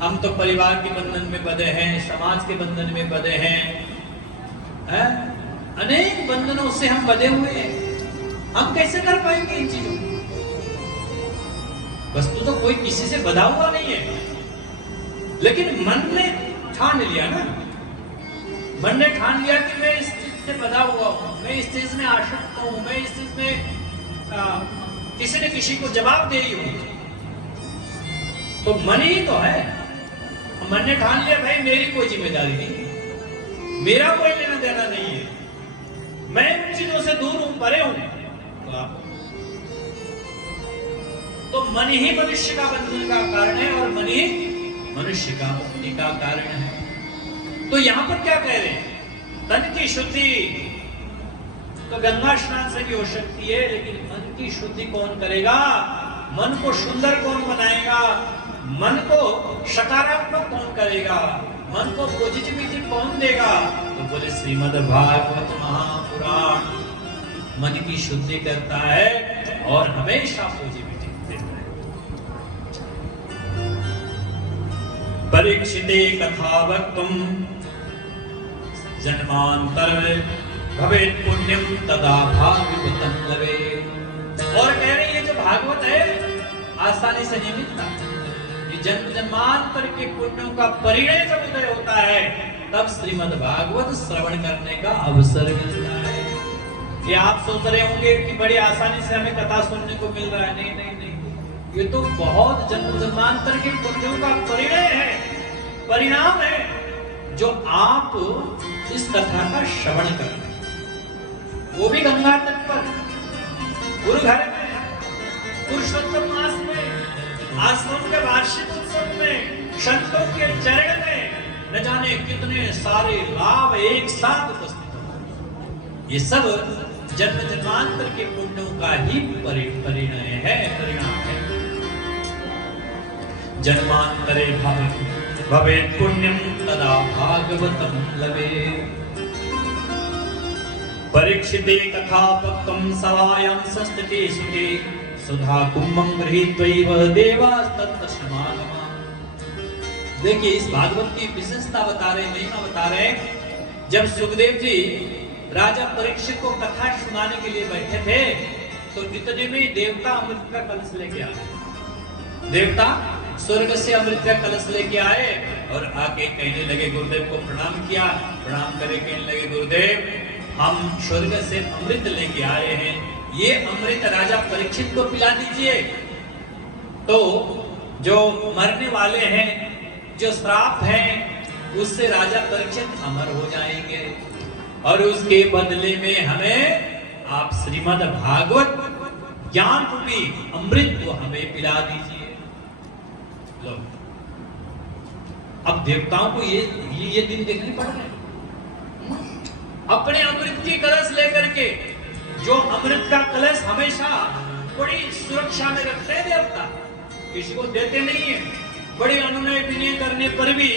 हम तो परिवार के बंधन में बंधे हैं, समाज के बंधन में बंधे हैं, अनेक बंधनों से हम बंधे हुए हैं, हम कैसे कर पाएंगे इन चीजों को? वस्तु तो कोई किसी से बंधा हुआ नहीं है, लेकिन मन ने ठान लिया ना, मन ने ठान लिया कि मैं इस चीज से बंधा हुआ हूं, मैं इस चीज में आसक्त हूं, मैं इस चीज में किसी ने किसी को जवाब दे रही हूं। तो मन ही तो है। मन ने ठान लिया भाई मेरी कोई जिम्मेदारी नहीं, मेरा कोई लेना देना नहीं है, मैं उन चीजों से दूर हूं, परे हूं। तो मन ही मनुष्य का बंधन का कारण है और मन ही मनुष्य का मुक्ति का कारण है। तो यहां पर क्या कह रहे हैं? तन की शुद्धि तो गंगा स्नान से भी हो सकती है, लेकिन मन की शुद्धि कौन करेगा? मन को सुंदर कौन बनाएगा? मन को सकारात्मक कौन करेगा? मन को पॉजिटिविटी कौन देगा? तो बोले श्रीमद् भागवत महापुराण मन की शुद्धि करता है और हमेशा पॉजिटिविटी देता है। परीक्षिते कथा वक्तुम जन्मांतर भवेत् पुण्यम तदा भागवतम लवे। और कह रहे हैं ये जो भागवत है आसानी से नहीं मिलता, ये जन्म जन्मांतर के पुण्यों का परिणय जब उदय होता है तब श्रीमद् भागवत श्रवण करने का अवसर मिलता है। ये आप सोच रहे होंगे कि बड़ी आसानी से हमें कथा सुनने को मिल रहा है, नहीं नहीं नहीं, ये तो बहुत जन्म जन्मांतर के पुण्यों का परिणय है, परिणाम है, जो आप इस कथा का श्रवण कर रहे हैं, वो भी गंगा तट पर, गुरु घर में, पुरुषोत्तम मास में, आश्रम के वार्षिक उत्सव में, संतों के चरण में, न जाने कितने सारे लाभ एक साथ उपस्थित हो। ये सब जन्म जन्मांतर के पुण्यों का ही परिणय है, परिणाम है। जन्मांतरे भवेत् पुण्यम तदा भागवतम लवे। परीक्षिते कथा वक्तुम सभायां संस्थिते सुखे सुधा कुंभं गृहीत्वैव देवास्तत्र समागमा। देखिए इस भागवत की विशेषता बता रहे, महिमा बता रहे। जब सुखदेव जी राजा परीक्षित को कथा सुनाने के लिए बैठे थे तो इतने में देवता अमृत का कलश लेके आए। देवता स्वर्ग से अमृत का कलश लेके आए और आके कहने लगे, गुरुदेव को प्रणाम किया। प्रणाम करे कहने लगे, गुरुदेव हम स्वर्ग से अमृत लेके आए हैं, ये अमृत राजा परीक्षित को पिला दीजिए, तो जो मरने वाले हैं, जो श्राप हैं, उससे राजा परीक्षित अमर हो जाएंगे और उसके बदले में हमें आप श्रीमद् भागवत ज्ञान रूपी अमृत को हमें पिला दीजिए। लो, अब देवताओं को ये दिन देखने पड़ रहे हैं। अपने अमृत की कलश लेकर के, जो अमृत का कलश हमेशा बड़ी सुरक्षा में रखते हैं देवता, किसी को देते नहीं है। बड़े अनुनय विनय करने पर भी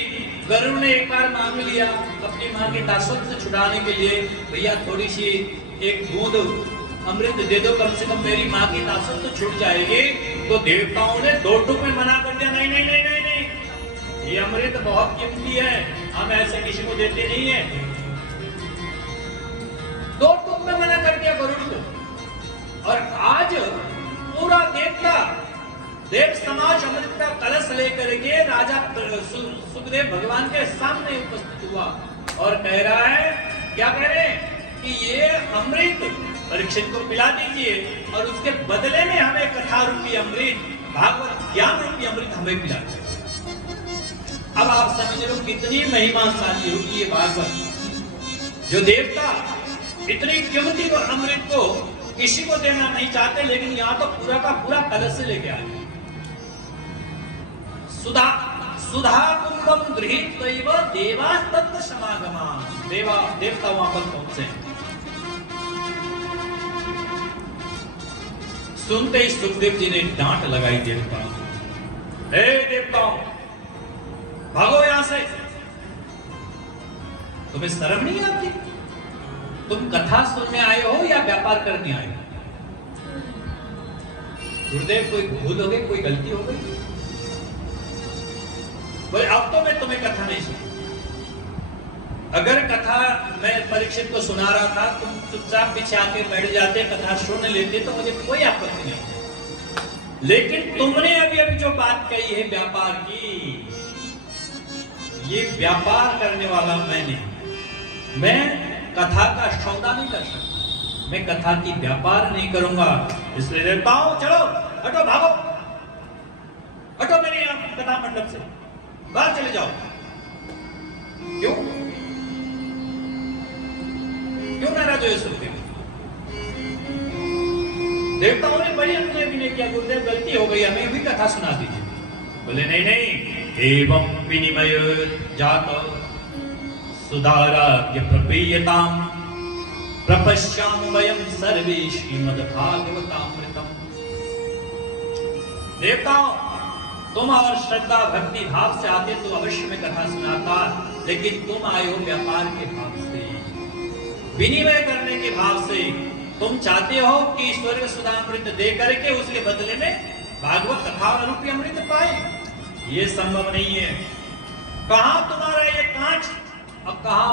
गरुड़ ने एक बार मांग लिया अपनी मां के दासत्व से छुड़ाने के लिए, भैया थोड़ी सी एक बूंद अमृत दे दो, कम से कम मेरी मां की दासत्व छूट जाएगी। तो देवताओं ने दो टूक में मना कर दिया, नहीं नहीं नहीं नहीं नहीं, ये अमृत बहुत कीमती है, हम ऐसे किसी को देते नहीं है। दो टूक में मना कर दिया गरुड़ को। और आज पूरा देव समाज अमृत का कलश लेकर के राजा सुखदेव भगवान के सामने उपस्थित हुआ और कह रहा है, क्या कह रहे हैं कि ये अमृत परीक्षित को पिला दीजिए और उसके बदले में हमें कथा रूपी अमृत, भागवत ज्ञान रूपी अमृत हमें पिला दीजिए। अब आप समझ लो कितनी महिमाशाली होगी ये भागवत। जो देवता इतनी कीमती को अमृत को किसी को देना नहीं चाहते, लेकिन यहाँ तो पूरा का पूरा कलश से लेके आए। सुधा कुंभम गृहीत्वैव देवास्तत्र समागमा। देवता वहां पर पहुंचे। सुनते ही सुखदेव जी ने डांट लगाई देवताओं, हे देवताओं भागो यहां से, तुम्हें शर्म नहीं आती? तुम कथा सुनने आए हो या व्यापार करने आए हो? गुरुदेव कोई भूल हो गई, कोई गलती हो गई? बोले अब तो मैं तुम्हें कथा नहीं सुनी। अगर कथा मैं परीक्षित को सुना रहा था, तुम चुपचाप पीछे आके बैठ जाते, कथा सुन लेते तो मुझे कोई आपत्ति नहीं। लेकिन तुमने अभी अभी जो बात कही है व्यापार की, ये व्यापार करने वाला मैं नहीं। मैं कथा का सौदा नहीं कर सकता, मैं कथा की व्यापार नहीं करूंगा। इसलिए देवताओं चलो हटो, भागो, हटो मेरे यहाँ कथा मंडप से, बाहर चले जाओ। क्यों क्यों नाराज हो सुखदेव? देवताओं ने बड़ी अनुनय विनय किया, गुरुदेव गलती हो गई, हमें भी कथा सुना दीजिए। बोले नहीं नहीं, एवं विनिमय जात सुधाराज्ञ प्रपीयताम प्रपश्याम वयं सर्वे श्रीमद्भागवतामृतम्। देवताओं तुम और श्रद्धा भक्ति भाव से आते तो अवश्य में कथा सुनाता, लेकिन तुम आए हो व्यापार के भाव से, विनिमय करने के भाव से, तुम चाहते हो कि स्वर्ग सुधामृत दे करके उसके बदले में भागवत कथा रूपी अमृत पाए, ये संभव नहीं है। कहां तुम्हारा ये कांच और कहां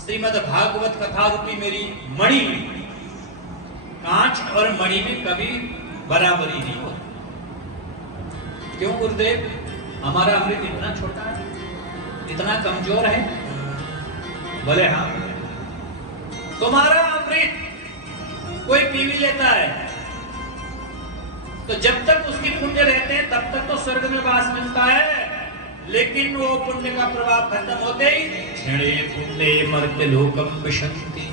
श्रीमद् भागवत कथा रूपी मेरी मणि। कांच और मणि में कभी बराबरी नहीं होती। क्यों गुरुदेव, हमारा अमृत इतना छोटा है, इतना कमजोर है? बोले हाँ, तुम्हारा अमृत कोई पी भी लेता है तो जब तक उसके पुण्य रहते हैं तब तक तो स्वर्ग में वास मिलता है, लेकिन वो पुण्य का प्रभाव खत्म होते ही क्षणे पुण्य मर्त्य लोकम विशंति,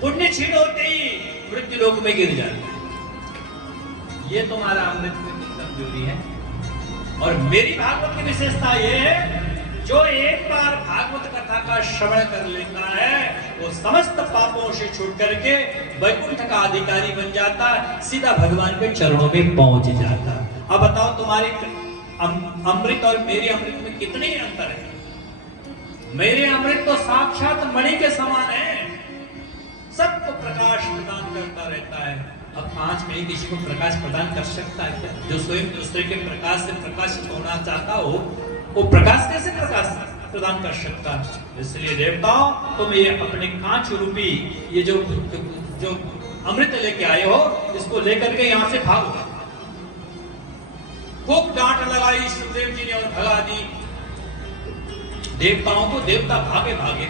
पुण्य क्षीण होते ही मृत्यु लोक में गिर जाते। ये तुम्हारा अमृत की कमजोरी है। और मेरी भागवत की विशेषता ये है, जो एक बार भागवत कथा का श्रवण कर लेता है वो समस्त पापों से छूट करके वैकुंठ का अधिकारी बन जाता, सीधा भगवान के चरणों में पहुंच जाता। अब बताओ तुम्हारे अमृत और मेरे अमृत में कितने अंतर है? मेरे अमृत तो साक्षात मणि के समान है, सबको प्रकाश प्रदान करता रहता है। अब कांच में ही किसी को प्रकाश प्रदान कर सकता है क्या? जो स्वयं दूसरे के प्रकाश से प्रकाशित होना चाहता हो वो प्रकाश कैसे प्रकाश प्रदान कर सकता? इसलिए देवताओं, तुम ये अपने कांच रूपी ये जो अमृत लेके आए हो, इसको लेकर के यहाँ से भागो। खूब डांट लगाई सुखदेव जी ने और भगा दी देवताओं को। देवता भागे भागे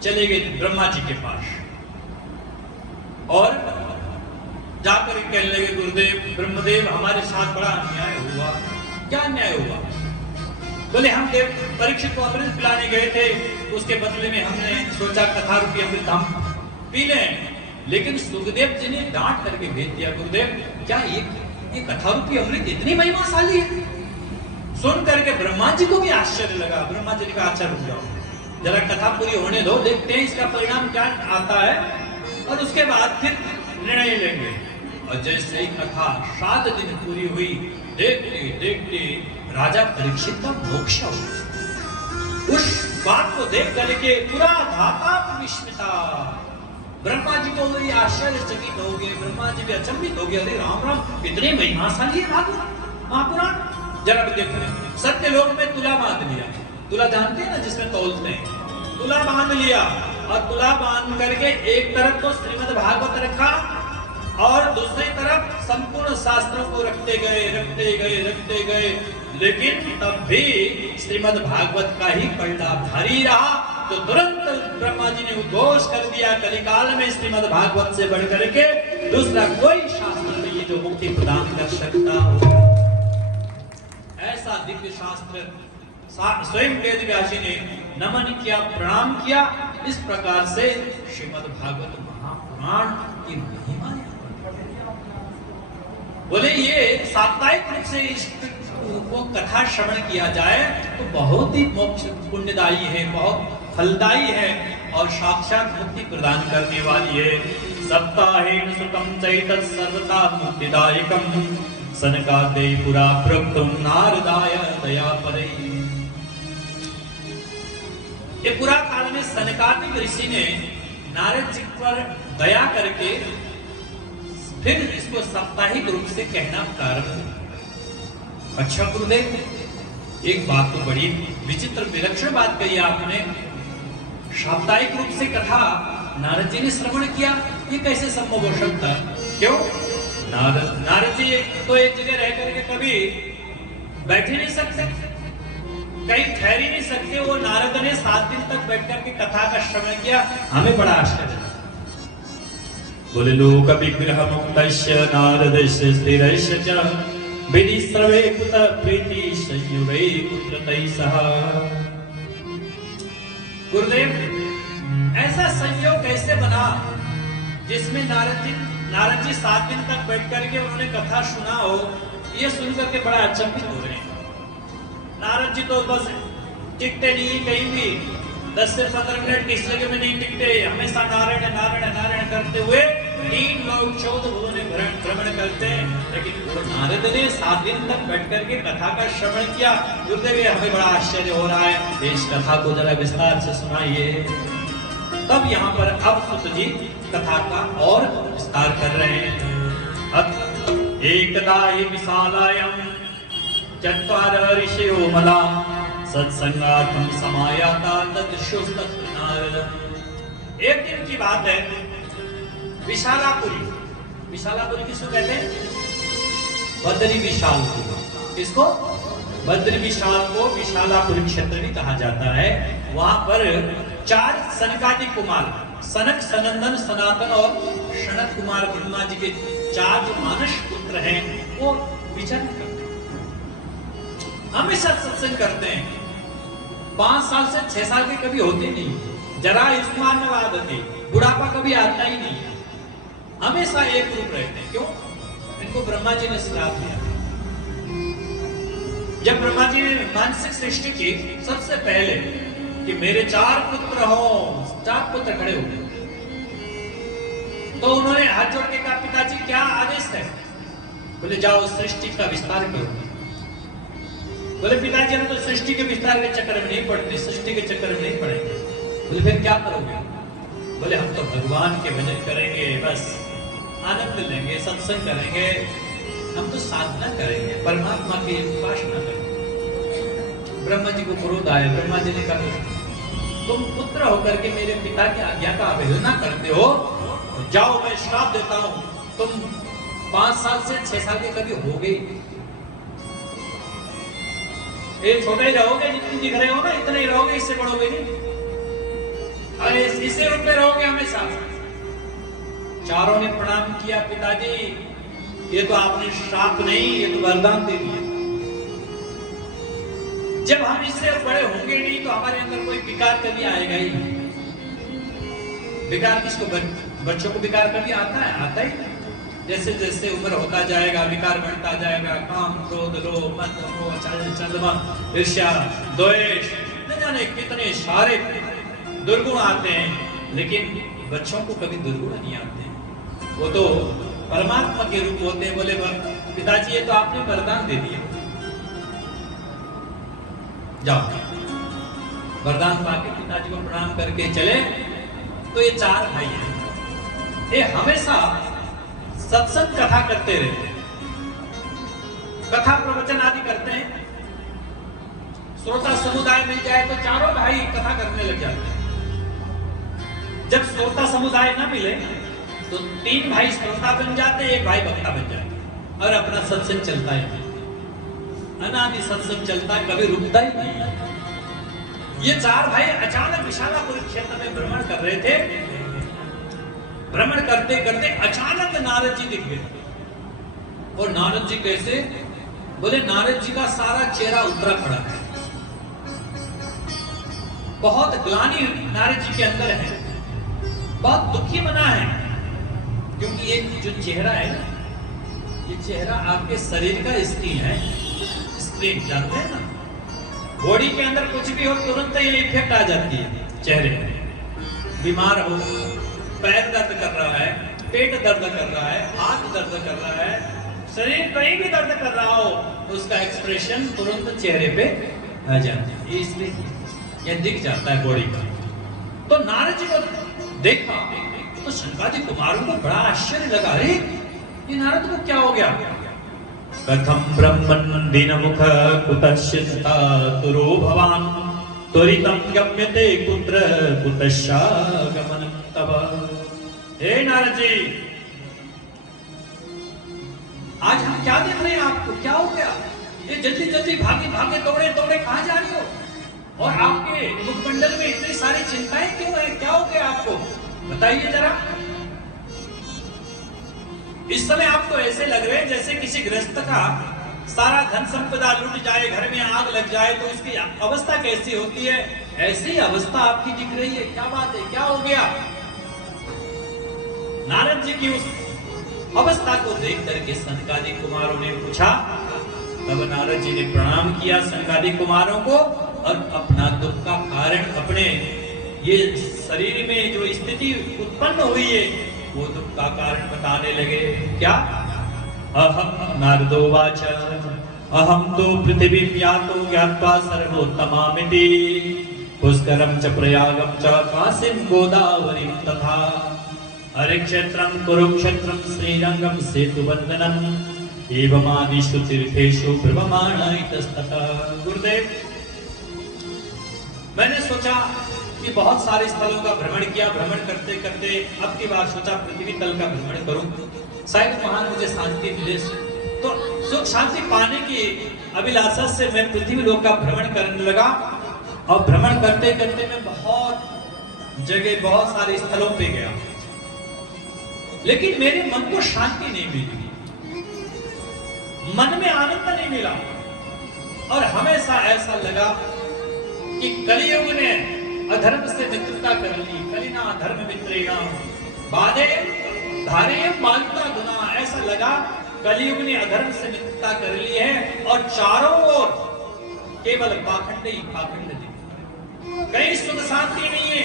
चले गए ब्रह्मा जी के पास और जाकर कहने लगे, गुरुदेव ब्रह्मदेव, हमारे साथ बड़ा अन्याय हुआ। क्या अन्याय हुआ? बोले, हम देव परीक्षित को अमृत पिलाने गए थे, उसके बदले में हमने सोचा कथा रूपी अमृत हम पी लें, लेकिन सुखदेव जी ने डांट करके भेज दिया, गुरुदेव क्या ये कथा रूपी अमृत इतनी महिमाशाली है? सुन करके ब्रह्मा जी को भी आश्चर्य लगा। ब्रह्मा जी ने कहा, अच्छा रुक जाओ, जरा कथा पूरी होने दो, देखते हैं इसका परिणाम क्या आता है और उसके बाद फिर निर्णय लेंगे। और जैसे ही कथा 7 दिन पूरी हुई, देखते देखते राजा परीक्षित का मोक्ष हो। उस बात को देख करके पूरा धाता विस्मिता, ब्रह्मा जी को भी आश्चर्यचकित हो गए। ब्रह्मा जी भी अचंभित हो गए, अरे राम राम, इतने महिमाशाली है भागवत महापुराण। जरा भी देख रहे, सत्य लोक में तुला बांध लिया। तुला जानते हैं ना, जिसमें तौलते हैं, तुला बांध लिया और तुला बांध करके एक तरफ तो श्रीमद् भागवत रखा और दूसरी तरफ संपूर्ण शास्त्रों को रखते गए, लेकिन तब भी श्रीमद् भागवत का ही पलड़ा भारी रहा। तो तुरंत ब्रह्मा जी ने उद्घोष कर दिया, कलिकाल में श्रीमद् भागवत से बढ़ करके दूसरा कोई शास्त्र नहीं जो मुक्ति प्रदान कर सकता हो। ऐसा दिव्य शास्त्र स्वयं वेद व्यास जी ने नमन किया, प्रणाम किया। इस प्रकार से श्रीमद् भागवत महापुराण की महिमा बोले, ये साप्ताहिक रूप से इसको कथा श्रवण किया जाए तो बहुत ही मोक्ष पुण्यदायी है, बहुत फलदायी है और साक्षात मुक्ति प्रदान करने वाली है। सप्ताहेन सुतम चैतत् सर्वथा मुक्तिदायकम सनकादि पुरा प्रोक्तम नारदाय दयापरै। ये पुरा काल में सनकादिक ऋषि ने नारद जी पर दया करके फिर इसको साप्ताहिक रूप से कहना प्रारंभ। अच्छा गुरुदेव, एक बात तो बड़ी विचित्र विलक्षण बात कही आपने, साप्ताहिक रूप से कथा नारद जी ने श्रवण किया, ये कैसे संभव हो सकता? क्यों? नारद जी तो एक जगह रह करके कभी बैठे नहीं सकते, कहीं ठहर ही नहीं सकते। वो नारद ने 7 दिन तक बैठ करके कथा का श्रवण किया, हमें बड़ा आश्चर्य। बोले, लोक विग्रह मुक्तस्य नारदस्य स्थिरस्य च विधि सर्वे कुत प्रीति संयुगे पुत्रतै सह। गुरुदेव, ऐसा संयोग कैसे बना जिसमें नारद जी 7 दिन तक बैठ करके उन्होंने कथा सुना हो? ये सुनकर के बड़ा अचंभित हो रहे हैं। नारद जी तो बस टिकते नहीं कहीं भी, 10 से 15 मिनट किस जगह में नहीं टिकते, हमेशा नारायण नारायण नारायण करते हुए 3 लोग 14 भुवन भ्रमण करते हैं। लेकिन वो नारद ने 7 दिन तक बैठ करके कथा का श्रवण किया। गुरुदेव, हमें बड़ा आश्चर्य हो रहा है, इस कथा को जरा विस्तार से सुनाइए। तब यहाँ पर अब सुत जी कथा का और विस्तार कर रहे हैं। अत एकदा हि विशालायां चत्वारः ऋषयो मला सत्संगार्थं समायाता तदृशोस्तत्र नारद। एक दिन की बात है, विशालापुरी, विशालापुरी किसको कहते हैं? बद्री विशाल को। किसको? बद्री विशाल को विशालापुरी क्षेत्र भी कहा जाता है। वहां पर 4 सनकादि कुमार, सनक, सनंदन, सनातन और शनक कुमार ब्रह्मा जी के 4 जो मानस पुत्र हैं वो विचरण करते हैं, हमेशा सत्संग करते हैं। 5 साल से 6 साल के कभी होते नहीं, जरा इस्मान में बात होती, बुढ़ापा कभी आता ही नहीं, हमेशा एक रूप रहते हैं। क्यों? इनको ब्रह्मा जी ने श्राप दिया। जब ब्रह्मा जी ने मानसिक सृष्टि की सबसे पहले कि मेरे 4 पुत्र हो, 4 पुत्र खड़े हो गए, तो उन्होंने हाथ जोड़ के कहा पिताजी क्या आदेश है? बोले जाओ सृष्टि का विस्तार करो। बोले पिताजी हम तो सृष्टि के विस्तार के चक्कर में नहीं पड़ते, सृष्टि के चक्कर में नहीं पड़ेंगे। बोले फिर क्या करोगे? बोले हम तो भगवान के भजन करेंगे, बस आनंद लेंगे, सत्संग करेंगे, हम तो साधना करेंगे, परमात्मा की उपासना करेंगे। ब्रह्मा जी को क्रोध आया। ब्रह्मा जी ने कहा तुम पुत्र होकर के मेरे पिता की आज्ञा का अवहेलना करते हो, जाओ मैं श्राप देता हूं, तुम 5 साल से 6 साल के कभी हो गए, ये छोटे ही रहोगे, जितने दिख रहे हो ना इतने ही रहोगे, इससे बढ़ोगे नहीं, अरे इसी रूप में रहोगे हमेशा। चारों ने प्रणाम किया, पिताजी ये तो आपने श्राप नहीं, ये तो वरदान दे दिया। जब हम इससे बड़े होंगे नहीं तो हमारे अंदर कोई विकार कभी आएगा ही नहीं। विकार किसको? बच्चों को विकार कभी आता है? आता ही नहीं। जैसे जैसे उम्र होता जाएगा विकार बढ़ता जाएगा, काम, क्रोध, लोभ, मद, मोह, चंद्रमा, ईर्ष्या, द्वेष, न जाने कितने सारे दुर्गुण आते हैं, लेकिन बच्चों को कभी दुर्गुण नहीं आते। वो तो परमात्मा के रूप होते हैं। बोले पिताजी ये तो आपने वरदान दे दिया, जाओ। वरदान पाके पिताजी को प्रणाम करके चले। तो ये 4 भाई हैं, ये हमेशा सत्संग कथा करते रहते हैं, कथा प्रवचन आदि करते हैं। श्रोता समुदाय मिल जाए तो चारों भाई कथा करने लग जाते हैं। जब श्रोता समुदाय न मिले तो 3 भाई श्रोता बन जाते, 1 भाई वक्ता बन जाते और अपना सत्संग चलता है, अनादि सत्संग चलता है, कभी रुकता ही नहीं। ये 4 भाई अचानक विशालापुरी क्षेत्र में भ्रमण कर रहे थे। भ्रमण करते करते अचानक नारद जी दिख गए। और नारद जी कैसे? बोले नारद जी का सारा चेहरा उतरा पड़ा है, बहुत ग्लानि नारद जी के अंदर है, बहुत दुखी बना है। क्योंकि ये जो चेहरा है ना, ये चेहरा आपके शरीर का स्क्रीन है। स्क्रीन जानते हैं ना, बॉडी के अंदर कुछ भी हो तुरंत ये इफेक्ट आ जाती है चेहरे में। बीमार हो, पैर दर्द कर रहा है, पेट दर्द कर रहा है, हाथ दर्द कर रहा है, शरीर कहीं भी दर्द कर रहा हो, उसका एक्सप्रेशन तुरंत चेहरे पे आ जाता है। इसलिए ये दिख जाता है बॉडी का। तो नारद जी को देखा तो सनकादि कुमारों को बड़ा आश्चर्य लगा, अरे ये नारद को क्या हो गया? कथम ब्रह्मन् दीनमुख कुतश्चित्ता तुरो भवान् त्वरितं गम्यते कुत्र कुतश्चागमनं तव। हे नारद जी, आज हम क्या देख रहे हैं? आपको क्या हो गया? ये जल्दी जल्दी भागे भागे दौड़े दौड़े कहां जा रहे हो? और आपके मुखमंडल में इतनी सारी चिंताएं क्यों है? क्या हो गया आपको? बताइए जरा। इस समय आपको ऐसे लग रहे हैं जैसे किसी गृहस्थ का सारा धन संपदा लुट जाए, घर में आग लग जाए तो उसकी अवस्था कैसी होती है, ऐसी अवस्था आपकी दिख रही है। क्या बात है? क्या हो गया? नारद जी की उस अवस्था को देख करके सनकादि कुमारों ने पूछा। तब नारद जी ने प्रणाम किया सनकादि कुमारों को और अपना दुख का कारण, अपने ये शरीर में जो स्थिति उत्पन्न हुई है वो दुख का कारण बताने लगे। क्या? अहम नारदो वाच अहम तो पृथ्वी यातो ज्ञात्वा सर्वोत्तमामिति पुष्करम च प्रयागम च काशीं गोदावरीं तथा हरिक्षेत्रं कुरुक्षेत्रं श्रीरंगं सेतुबंधनम एवमादिषु तीर्थेषु ब्रह्मांड इतस्ततः। गुरुदेव, मैंने सोचा कि बहुत सारे स्थलों का भ्रमण किया, भ्रमण करते करते अब की बार सोचा पृथ्वी तल का भ्रमण करूं, शायद वहां मुझे शांति मिले। तो सुख शांति पाने की अभिलाषा से मैं पृथ्वी लोक का भ्रमण करने लगा और भ्रमण करते करते मैं बहुत जगह, बहुत सारे स्थलों पे गया, लेकिन मेरे मन को शांति नहीं मिली, मन में आनंद नहीं मिला और हमेशा ऐसा लगा कि कलियुग ने अधर्म से मित्रता कर ली। कलिना अधर्म मित्रेणा बाधे धारे मानता गुना। ऐसा लगा कलियुग ने अधर्म से मित्रता कर ली है और चारों ओर केवल पाखंड ही पाखंड दिखता है। कहीं सुख शांति नहीं है,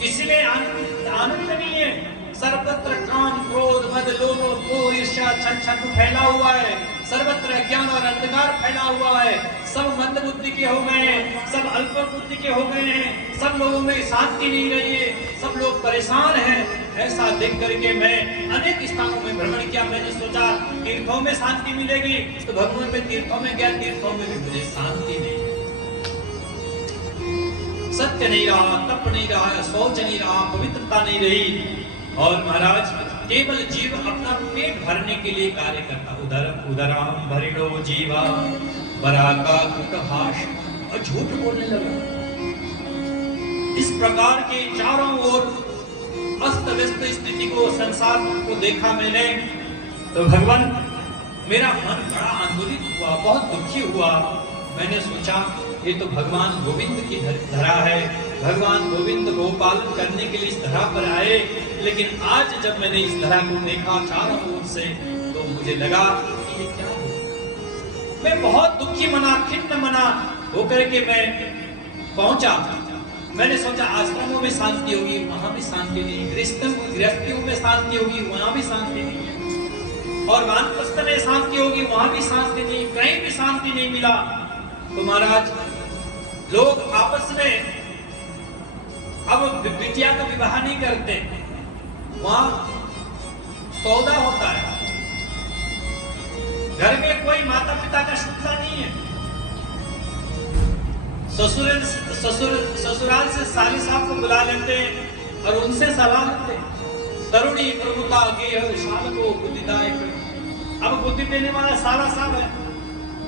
किसी में आनंद नहीं है, सर्वत्र काम क्रोध मद लोभ मोह ईर्ष्या छल छल फैला हुआ है, सर्वत्र अज्ञान और अंधकार फैला हुआ है, सब मंद बुद्धि के हो गए हैं, सब अल्प बुद्धि के हो गए हैं, सब लोगों में शांति नहीं रही है, सब लोग परेशान हैं। ऐसा देख करके मैं अनेक स्थानों में भ्रमण किया। मैंने सोचा तीर्थों में शांति मिलेगी, तो भगवान में तीर्थों में गया, तीर्थों में भी मुझे शांति नहीं, सत्य नहीं रहा, तप नहीं रहा, शौच नहीं रहा, पवित्रता नहीं रही। और महाराज केवल जीव अपना पेट भरने के लिए कार्य करता, उदराम भरिणो जीवा बराका कुटहास, और झूठ बोलने लगा। इस प्रकार के चारों ओर अस्त व्यस्त स्थिति को, संसार को देखा मैंने, तो भगवान मेरा मन बड़ा आंदोलित हुआ, बहुत दुखी हुआ। मैंने सोचा ये तो भगवान गोविंद की धरा है, भगवान गोविंद गोपालन करने के लिए इस धरा पर आए, लेकिन आज जब मैंने इस धरा को देखा चारों ओर से, तो मुझे लगा कि ये क्या हो। मैं बहुत दुखी मना, खिन्न मना होकर के मैं पहुंचा। मैंने सोचा आश्रमों में शांति होगी, वहां भी शांति नहीं, गृहस्थियों में शांति होगी, वहां भी शांति नहीं है, और वानप्रस्थ में शांति होगी, वहां भी शांति नहीं, कहीं भी शांति नहीं मिला। तो महाराज लोग आपस में अब बिटिया का विवाह नहीं करते, वहां सौदा होता है, घर में कोई माता पिता का श्रद्धा नहीं है, ससुराल से साली साहब को बुला लेते हैं और उनसे सलाह लेते, तरुणी प्रभुता गेह शाल को बुद्धिदायक। अब बुद्धि देने वाला साला साहब है,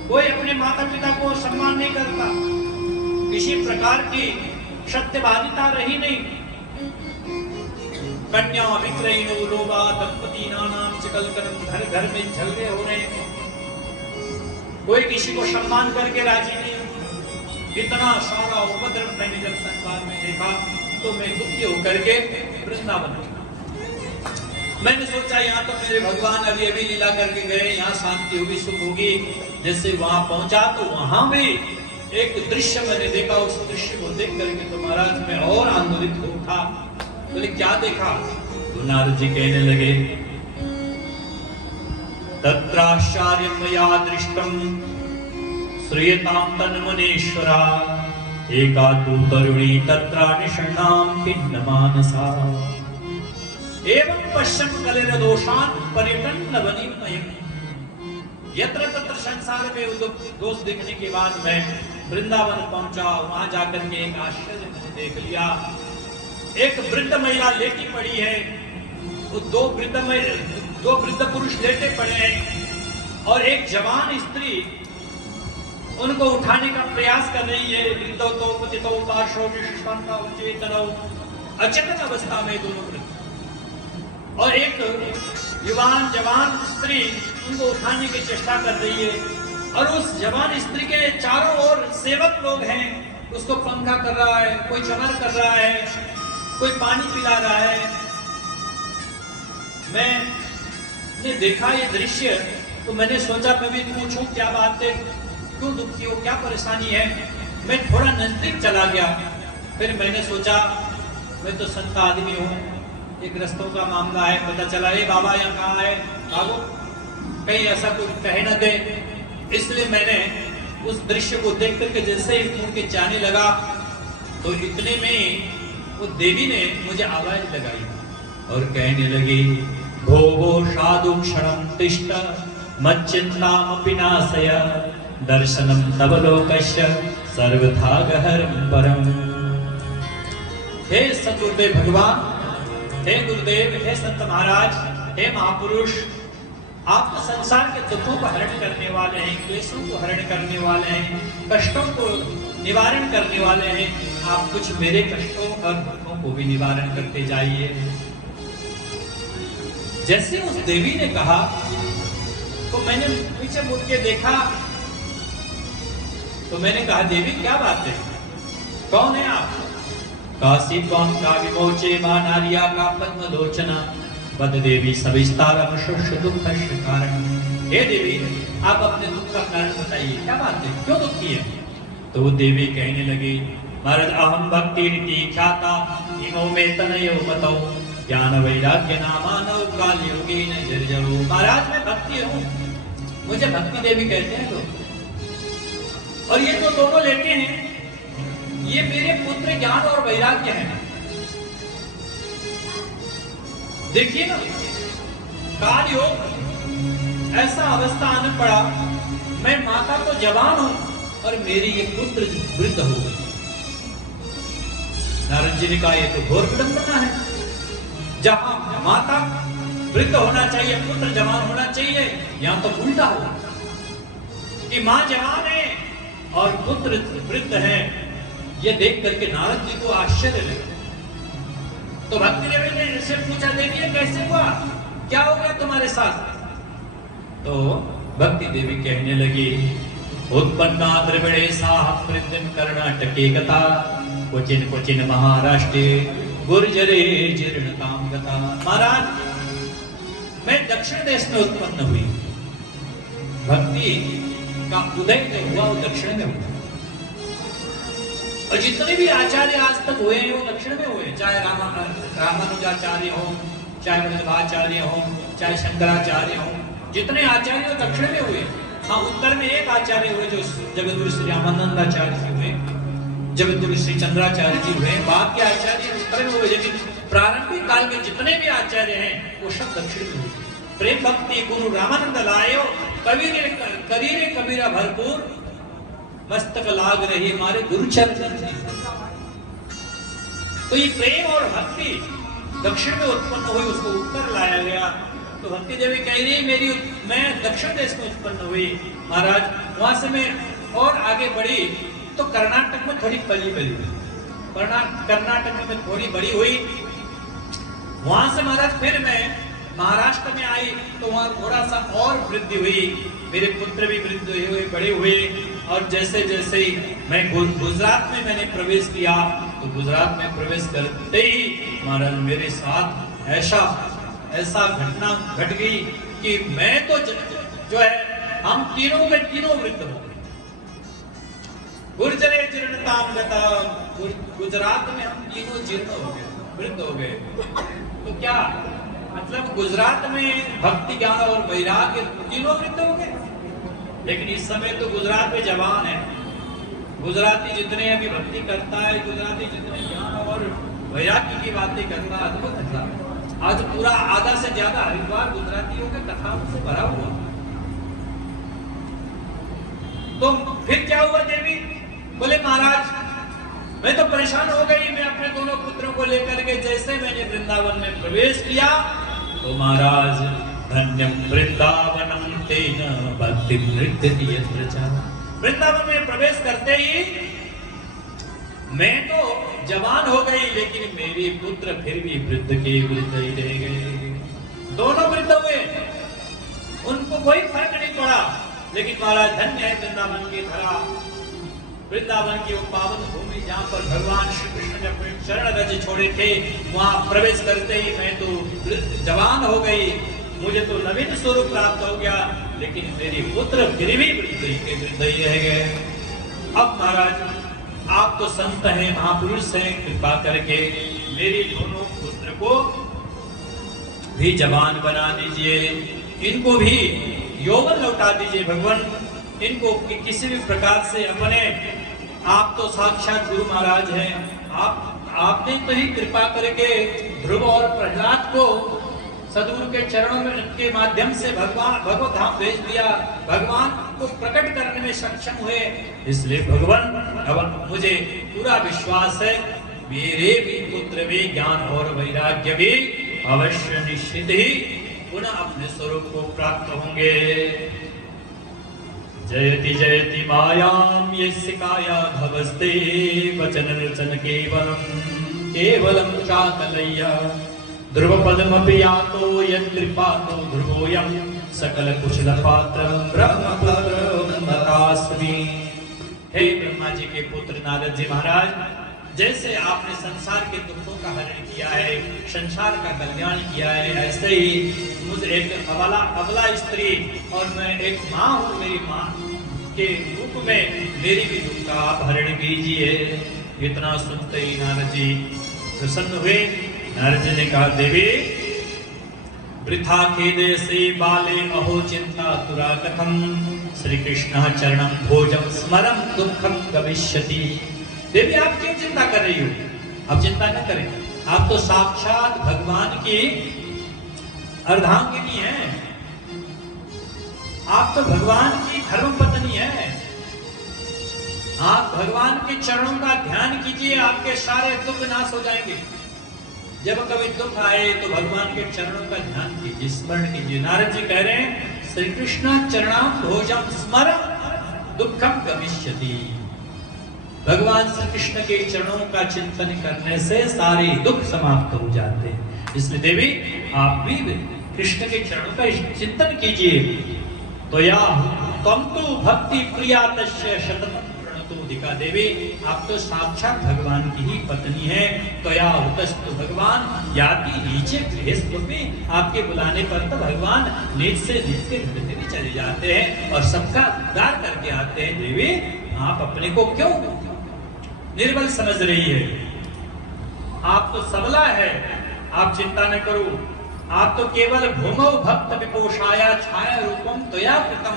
कोई अपने माता पिता को सम्मान नहीं करता, किसी प्रकार की सत्यवादिता रही नहीं। कन्या विक्रयणो लोभा दंपति नानाम चिकलकरम, घर घर में झगड़े हो रहे, कोई किसी को सम्मान करके राजी नहीं। इतना सारा उपद्रव मैंने जब संसार में देखा तो मैं दुखी होकर के वृंदावन गया। मैंने सोचा यहाँ तो मेरे भगवान अभी अभी लीला करके गए, यहाँ शांति होगी, सुख होगी। जैसे वहां पहुंचा तो वहां भी एक दृश्य मैंने देखा, उस दृश्य को देख करके तो महाराज मैं और आंदोलित हो उठा। बोले क्या देखा? तो नारद जी कहने लगे, तत्राश्चर्यं मया दृष्टं श्रूयतां तन्मुनीश्वरा, एका तु तरुणी तत्र निषण्णां खिन्नमानसा, एवं पश्यन् कलेरदोषान् परिटन्नवनीमयम्। यत्र तत्र संसार में दोष देखने के बाद मैं वृंदावन पहुंचा। वहां जाकर के एक आश्चर्य मैंने देख लिया। एक वृद्ध महिला लेटी पड़ी है, दो वृद्ध पुरुष लेटे पड़े हैं और एक जवान स्त्री उनको उठाने का प्रयास कर रही है। वृद्धो तो पतितो पार्श्वो विश्वान्ता चेतनो, अचेतन अवस्था में दोनों वृद्ध, और एक जवान स्त्री उनको उठाने की चेष्टा कर रही है। और उस जवान स्त्री के चारों ओर सेवक लोग हैं, उसको पंखा कर रहा है, कोई चमर कर रहा है, कोई पानी पिला रहा है। मैंने देखा ये दृश्य तो मैंने सोचा मैं भी पूछूं क्या बात है, क्यों दुखी हो, क्या परेशानी है। मैं थोड़ा नजदीक चला गया। फिर मैंने सोचा मैं तो संत आदमी हूँ, एक रस्तों का मामला है, पता चला ये बाबा यहाँ कहाँ है, भागो, कहीं ऐसा कुछ कह न दे। इसलिए मैंने उस दृश्य को देख करके जैसे ही मुड़ के जाने लगा, तो इतने में वो देवी ने मुझे आवाज लगाई और कहने लगी, भोगो साधु क्षणं तिष्ठ मच्चिन्तामपि नाशय दर्शनं तव लोकस्य सर्वथा गहरं परम्। हे सतगुरुदेव भगवान, हे गुरुदेव, हे संत महाराज, हे महापुरुष, आप तो संसार के दुखों को हरण करने वाले हैं, क्लेशों को हरण करने वाले हैं, कष्टों को निवारण करने वाले हैं। आप कुछ मेरे कष्टों और दुखों को भी निवारण करते जाइए। जैसे उस देवी ने कहा तो मैंने पीछे मुड़ के देखा, तो मैंने कहा, देवी क्या बात है, कौन है आप? काशी त्वं का विमोचे मा नार्या का पद्मलोचना वद देवी सविस्तारम शुष्य दुःखस्य कारणम्। हे देवी, आप अपने दुख का कारण बताइए, क्या बात है, क्यों दुखी है? तो वो देवी कहने लगी, महाराज अहम भक्ति रीति ख्याता इमो में तनयो मतौ ज्ञान वैराग्य नामानौ काल योगेन जर्जरो। महाराज मैं भक्ति हूँ, मुझे भक्ति देवी कहते हैं लोग। और ये तो दोनों लेके हैं, ये मेरे पुत्र ज्ञान और वैराग्य हैं। देखिए ना, काल योग ऐसा अवस्था आने पड़ा, मैं माता तो जवान हूं और मेरी ये पुत्र वृद्ध हो गई। नारद जी ने कहा, ये तो घोर विडंबना है। जहां माता वृद्ध होना चाहिए, पुत्र जवान होना चाहिए, यहां तो उल्टा हुआ कि मां जवान है और पुत्र वृद्ध है। ये देख करके नारद जी को आश्चर्य लगा। तो भक्ति देवी ने इससे पूछा, देवी कैसे हुआ, क्या हो गया तुम्हारे साथ? तो भक्ति देवी कहने लगी, उत्पन्ना द्रविड़े साह वृद्धिं कर्णाटके गता क्वचिन क्वचिन महाराष्ट्रे गुर्जरे जीर्णतां गता। महाराज मैं दक्षिण देश में उत्पन्न हुई। भक्ति का उदय जो हुआ वो दक्षिण में हुआ, और जितने भी आचार्य आज तक हुए हैं वो दक्षिण में हुए, चाहे रामानुजाचार्य हो, चाहे वल्लभाचार्य हो, चाहे शंकराचार्य हो, जितने आचार्य वो दक्षिण में हुए। हाँ, उत्तर में एक आचार्य हुए जो जगतगुरु श्री रामानंदाचार्य जी हुए, जगतगुरु श्री चंद्राचार्य जी हुए, बाद के आचार्य उत्तर में हुए, लेकिन प्रारंभिक काल के जितने भी आचार्य हैं वो सब दक्षिण में हुए। प्रेम भक्ति गुरु रामानंद लायो कबीरे कबीरे कबीरा भरपूर मस्तक लाग रही हमारे गुरु चरण। तो ये प्रेम और भक्ति दक्षिण में उत्पन्न हुई, उसको उत्तर लाया गया। तो भक्ति देवी कह रही, मैं दक्षिण देश में उत्पन्न हुई महाराज। वहां से मैं और आगे बढ़ी तो कर्नाटक में थोड़ी पली बड़ी हुई, कर्नाटक में थोड़ी बड़ी हुई। वहां से महाराज फिर मैं महाराष्ट्र में आई तो वहां थोड़ा सा और वृद्धि हुई, मेरे पुत्र भी वृद्ध हुए, बड़े हुए। और जैसे जैसे ही मैं गुजरात में मैंने प्रवेश किया, तो गुजरात में प्रवेश करते ही महाराज मेरे साथ ऐसा घटना घट गई कि मैं तो जो है हम तीनों के तीनों वृद्ध हो गए। गुर्जरे जीर्णतां गता, गुजरात में हम तीनों जीर्ण हो गए, वृद्ध हो गए। तो क्या मतलब गुजरात में भक्ति ज्ञान और वैराग्य तीनों वृद्ध हो गए, लेकिन इस समय तो गुजरात में जवान है। गुजराती जितने अभी भक्ति करता है, गुजराती जितने ज्ञान और वैराग्य की बातें करता है, अद्भुत है। आज पूरा आधा से ज्यादा हरिद्वार गुजरातियों के कथाओं से भरा हुआ। तो फिर क्या हुआ देवी? बोले महाराज मैं तो परेशान हो गई, मैं अपने दोनों पुत्रों को लेकर के जैसे मैंने वृंदावन में प्रवेश किया तो महाराज धन्यम वृंदावनम तेन भक्ति नृत्यति यत्र च। वृंदावन में प्रवेश करते ही मैं तो जवान हो गई, लेकिन मेरे पुत्र फिर भी वृद्ध के वृद्ध ही रह गए। दोनों वृद्ध हुए, उनको कोई फर्क नहीं पड़ा। लेकिन महाराज धन्य है वृंदावन की धरा, वृंदावन की वो पावन भूमि जहाँ पर भगवान श्री कृष्ण ने अपने चरण रज छोड़े थे। वहां प्रवेश करते ही मैं तो जवान हो गई, मुझे तो नवीन स्वरूप प्राप्त हो गया, लेकिन मेरे पुत्र फिर भी वृद्ध ही रह गए। अब महाराज आप तो संत हैं, महापुरुष हैं, कृपा करके मेरे दोनों पुत्र को भी जवान बना दीजिए, इनको भी यौवन लौटा दीजिए भगवान। इनको किसी भी प्रकार से अपने आप तो साक्षात गुरु महाराज हैं। आपने तो ही कृपा करके ध्रुव और प्रहलाद को सदगुरु के चरणों में के माध्यम से भगवत धाम भेज दिया, भगवान को प्रकट करने में सक्षम हुए। इसलिए भगवान अब मुझे पूरा विश्वास है मेरे भी पुत्र भी ज्ञान और वैराग्य भी अवश्य निश्चित ही पुनः अपने स्वरूप को प्राप्त होंगे। जयति जयति मायां यस्य काया भवस्ते वचन रचन केवलं चाकलय्य ध्रुव पदमपि यातो यत्कृपातो ध्रुवोऽयं सकल कुशल पात्र ब्रह्मपुत्र मतास्मि। हे ब्रह्मा जी के पुत्र नारद जी महाराज, जैसे आपने संसार के दुखों का हरण किया है, संसार का कल्याण किया है, ऐसे ही मुझे एक अबला स्त्री और मैं एक माँ हूँ, मेरी माँ के रूप में मेरी भी दुख का आप हरण कीजिए। इतना सुनते ही नारद जी प्रसन्न हुए। नारद जी ने कहा देवी वृथा खेदे से बाले अहो चिंता तुरा कथम श्री कृष्ण चरणम भोजम स्मरम दुखम गमिष्यति। देवी आप क्यों चिंता कर रही हो? आप चिंता न करें, आप तो साक्षात भगवान की अर्धांगिनी हैं, आप तो भगवान की धर्म पत्नी हैं। आप भगवान के चरणों का ध्यान कीजिए, आपके सारे दुख नाश हो जाएंगे। जब कभी दुख आए तो भगवान के चरणों का ध्यान कीजिए, स्मरण कीजिए। नारद जी कह रहे हैं श्री कृष्ण चरणाम भोजम स्मरम दुखम गमिष्यति। भगवान श्री कृष्ण के चरणों का चिंतन करने से सारे दुख समाप्त हो जाते हैं। इसलिए देवी आप भी कृष्ण के चरणों का चिंतन कीजिए। तो या तम तो भक्ति प्रिया तस्य शततम प्रणतो दिखा। देवी आप तो साक्षात भगवान की ही पत्नी है। तो या उतस्तु भगवान याति नीचे गृहस्थ में, आपके बुलाने पर तो भगवान नीच से नीच के घर में भी चले जाते हैं और सबका उद्धार करके आते हैं। देवी आप अपने को क्यों निर्बल समझ रही है? आप तो सबला है, आप चिंता न करो। आप तो केवल भूमौ भक्त विपोषाया छाया रूपम त्वया कृतम।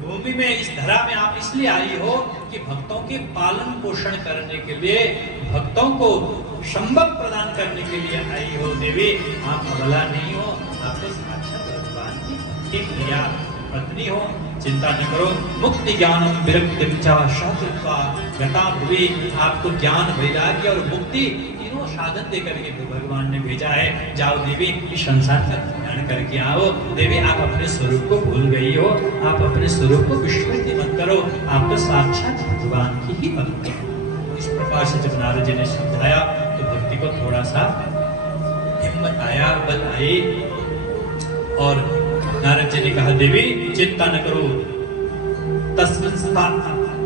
भूमि में इस धरा में आप इसलिए आई हो कि भक्तों के पालन पोषण करने के लिए, भक्तों को संबल प्रदान करने के लिए आई हो। देवी आप अबला नहीं हो, आप तो साक्षात भगवान की प्रिया पत्नी हो। चिंता न करो। मुक्ति ज्ञानम विरक्ति शास्त्रत्वा गता भुवि। आपको ज्ञान वैराग्य और मुक्ति तीनों साधन दे करके भगवान ने भेजा है। जाओ देवी इस संसार का कल्याण करके आओ। देवी आप अपने स्वरूप को भूल गई हो, आप अपने स्वरूप को विस्मृति मत करो। आप तो साक्षात भगवान की ही भक्ति हो। इस प्रकार से जब नारद जी ने समझाया तो भक्ति को थोड़ा सा हिम्मत आया, बल आई। और नारद जी ने कहा देवी चिंता न करो। तस्मिन्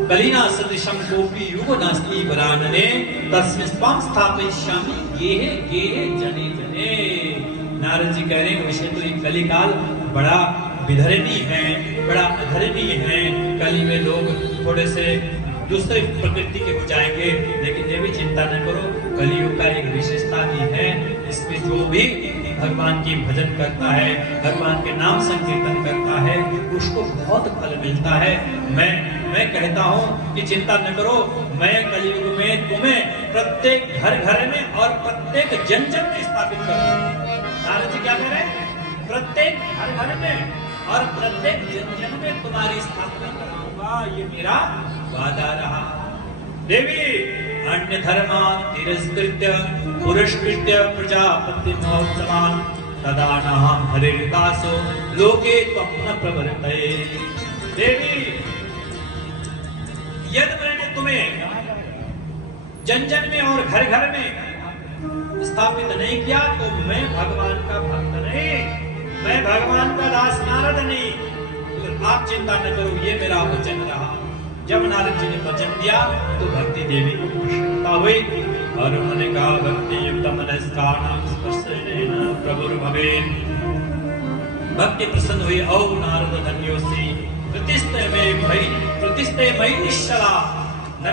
कलिना सदृशं कोपि युगो नास्ति वरानने तस्मिन् स्वां स्थापयिष्यामि गेहे जने जने। नारद जी कह रहे हैं वैसे तो ये कलिकाल बड़ा विधरणीय है, बड़ा अधरणीय है। कली में लोग थोड़े से दूसरे प्रकृति के हो जाएंगे, लेकिन देवी चिंता न करो। कलियुग का एक विशेषता भी है, इसमें जो भी भगवान की भजन करता है, भगवान के नाम संकीर्तन करता है, उसको बहुत फल मिलता है। मैं कहता हूँ कि चिंता न करो। मैं कलियुग में तुम्हें प्रत्येक घर घर में और प्रत्येक जन जन में स्थापित करूंगा। नारद जी क्या कह रहे हैं? प्रत्येक घर घर में और प्रत्येक जन जन में तुम्हारी स्थापना कराऊंगा, ये मेरा वादा रहा। देवी अन्य धर्मा तिरस्कृत्य पुरस्कृत्य प्रजापति महोत्सवान तदा नाहं हरिदासो लोके त्वं न प्रवर्तये। देवी यदि मैंने तुम्हें जन जन में और घर घर में स्थापित नहीं किया तो मैं भगवान का भक्त नहीं, मैं भगवान का दास नारद नहीं। तो आप चिंता न करो, ये मेरा वचन रहा। जब नारद जी ने वचन दिया तो भक्ति देवी को प्रसन्नता हुई और उन्होंने कहा भक्ति युक्त मनस्कानां स्पर्शेन प्रभुर्भवेत्। भक्ति प्रसन्न हुई। औ नारद धन्योऽसि प्रतिष्ठे मयि निश्चला न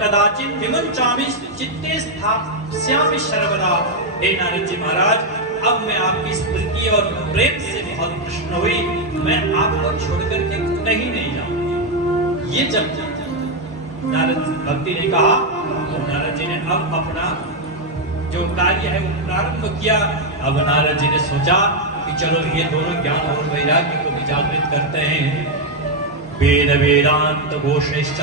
कदाचित् विमुञ्चामि चित्ते स्थास्यामि सर्वदा। हे नारद जी महाराज, अब मैं आपकी इस प्रीति और प्रेम से बहुत प्रसन्न हुई। मैं आपको छोड़ करके कहीं नहीं जाऊंगा। ये जब नारद भक्ति ने कहा, तो नारद जी ने अब अपना जो कार्य है वो प्रारंभ किया। अब नारद जी ने सोचा कि चलो ये दोनों ज्ञान और वैराग्य को भी जागृत करते हैं। वेद वेदांत घोषैश्च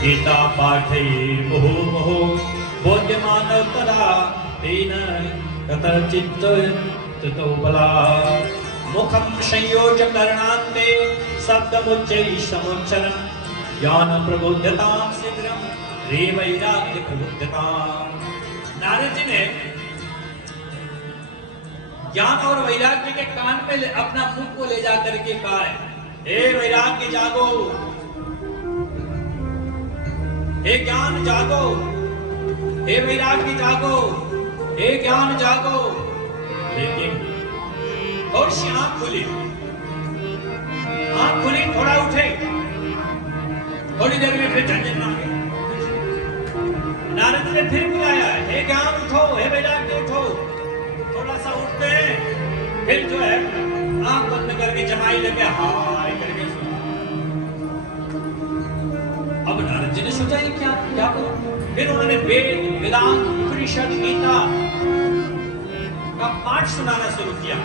गीता पाठै मुहुर्मुहु बोध्यमान तदा तेन कथंचित् ततो बलात् मुखं संयोज्य कर्णान्ते शब्दमुच्चैः समुच्चरन् ज्ञान प्रबोध्यतां शीघ्रं रे वैराग्य प्रबोध्यतां। नारद जी ने ज्ञान और वैराग्य के कान पे अपना मुख को ले जाकर के कहा, हे वैराग्य जागो, हे ज्ञान जागो, हे वैराग्य जागो, हे ज्ञान जागो। लेकिन थोड़ी सी आंख खुली, थोड़ा उठे, थोड़ी देर में फिर झंझट आ गई। नारद ने फिर बुलाया, हे ज्ञान उठो, हे वैराग्य उठो। थोड़ा सा उठते हैं, फिर जो है आंख बंद करके जमाई लगे हाय करके सुना। अब नारद जी ने सोचा ये क्या करूं। फिर उन्होंने वेद वेदांत उपनिषद गीता का पाठ सुनाना शुरू किया।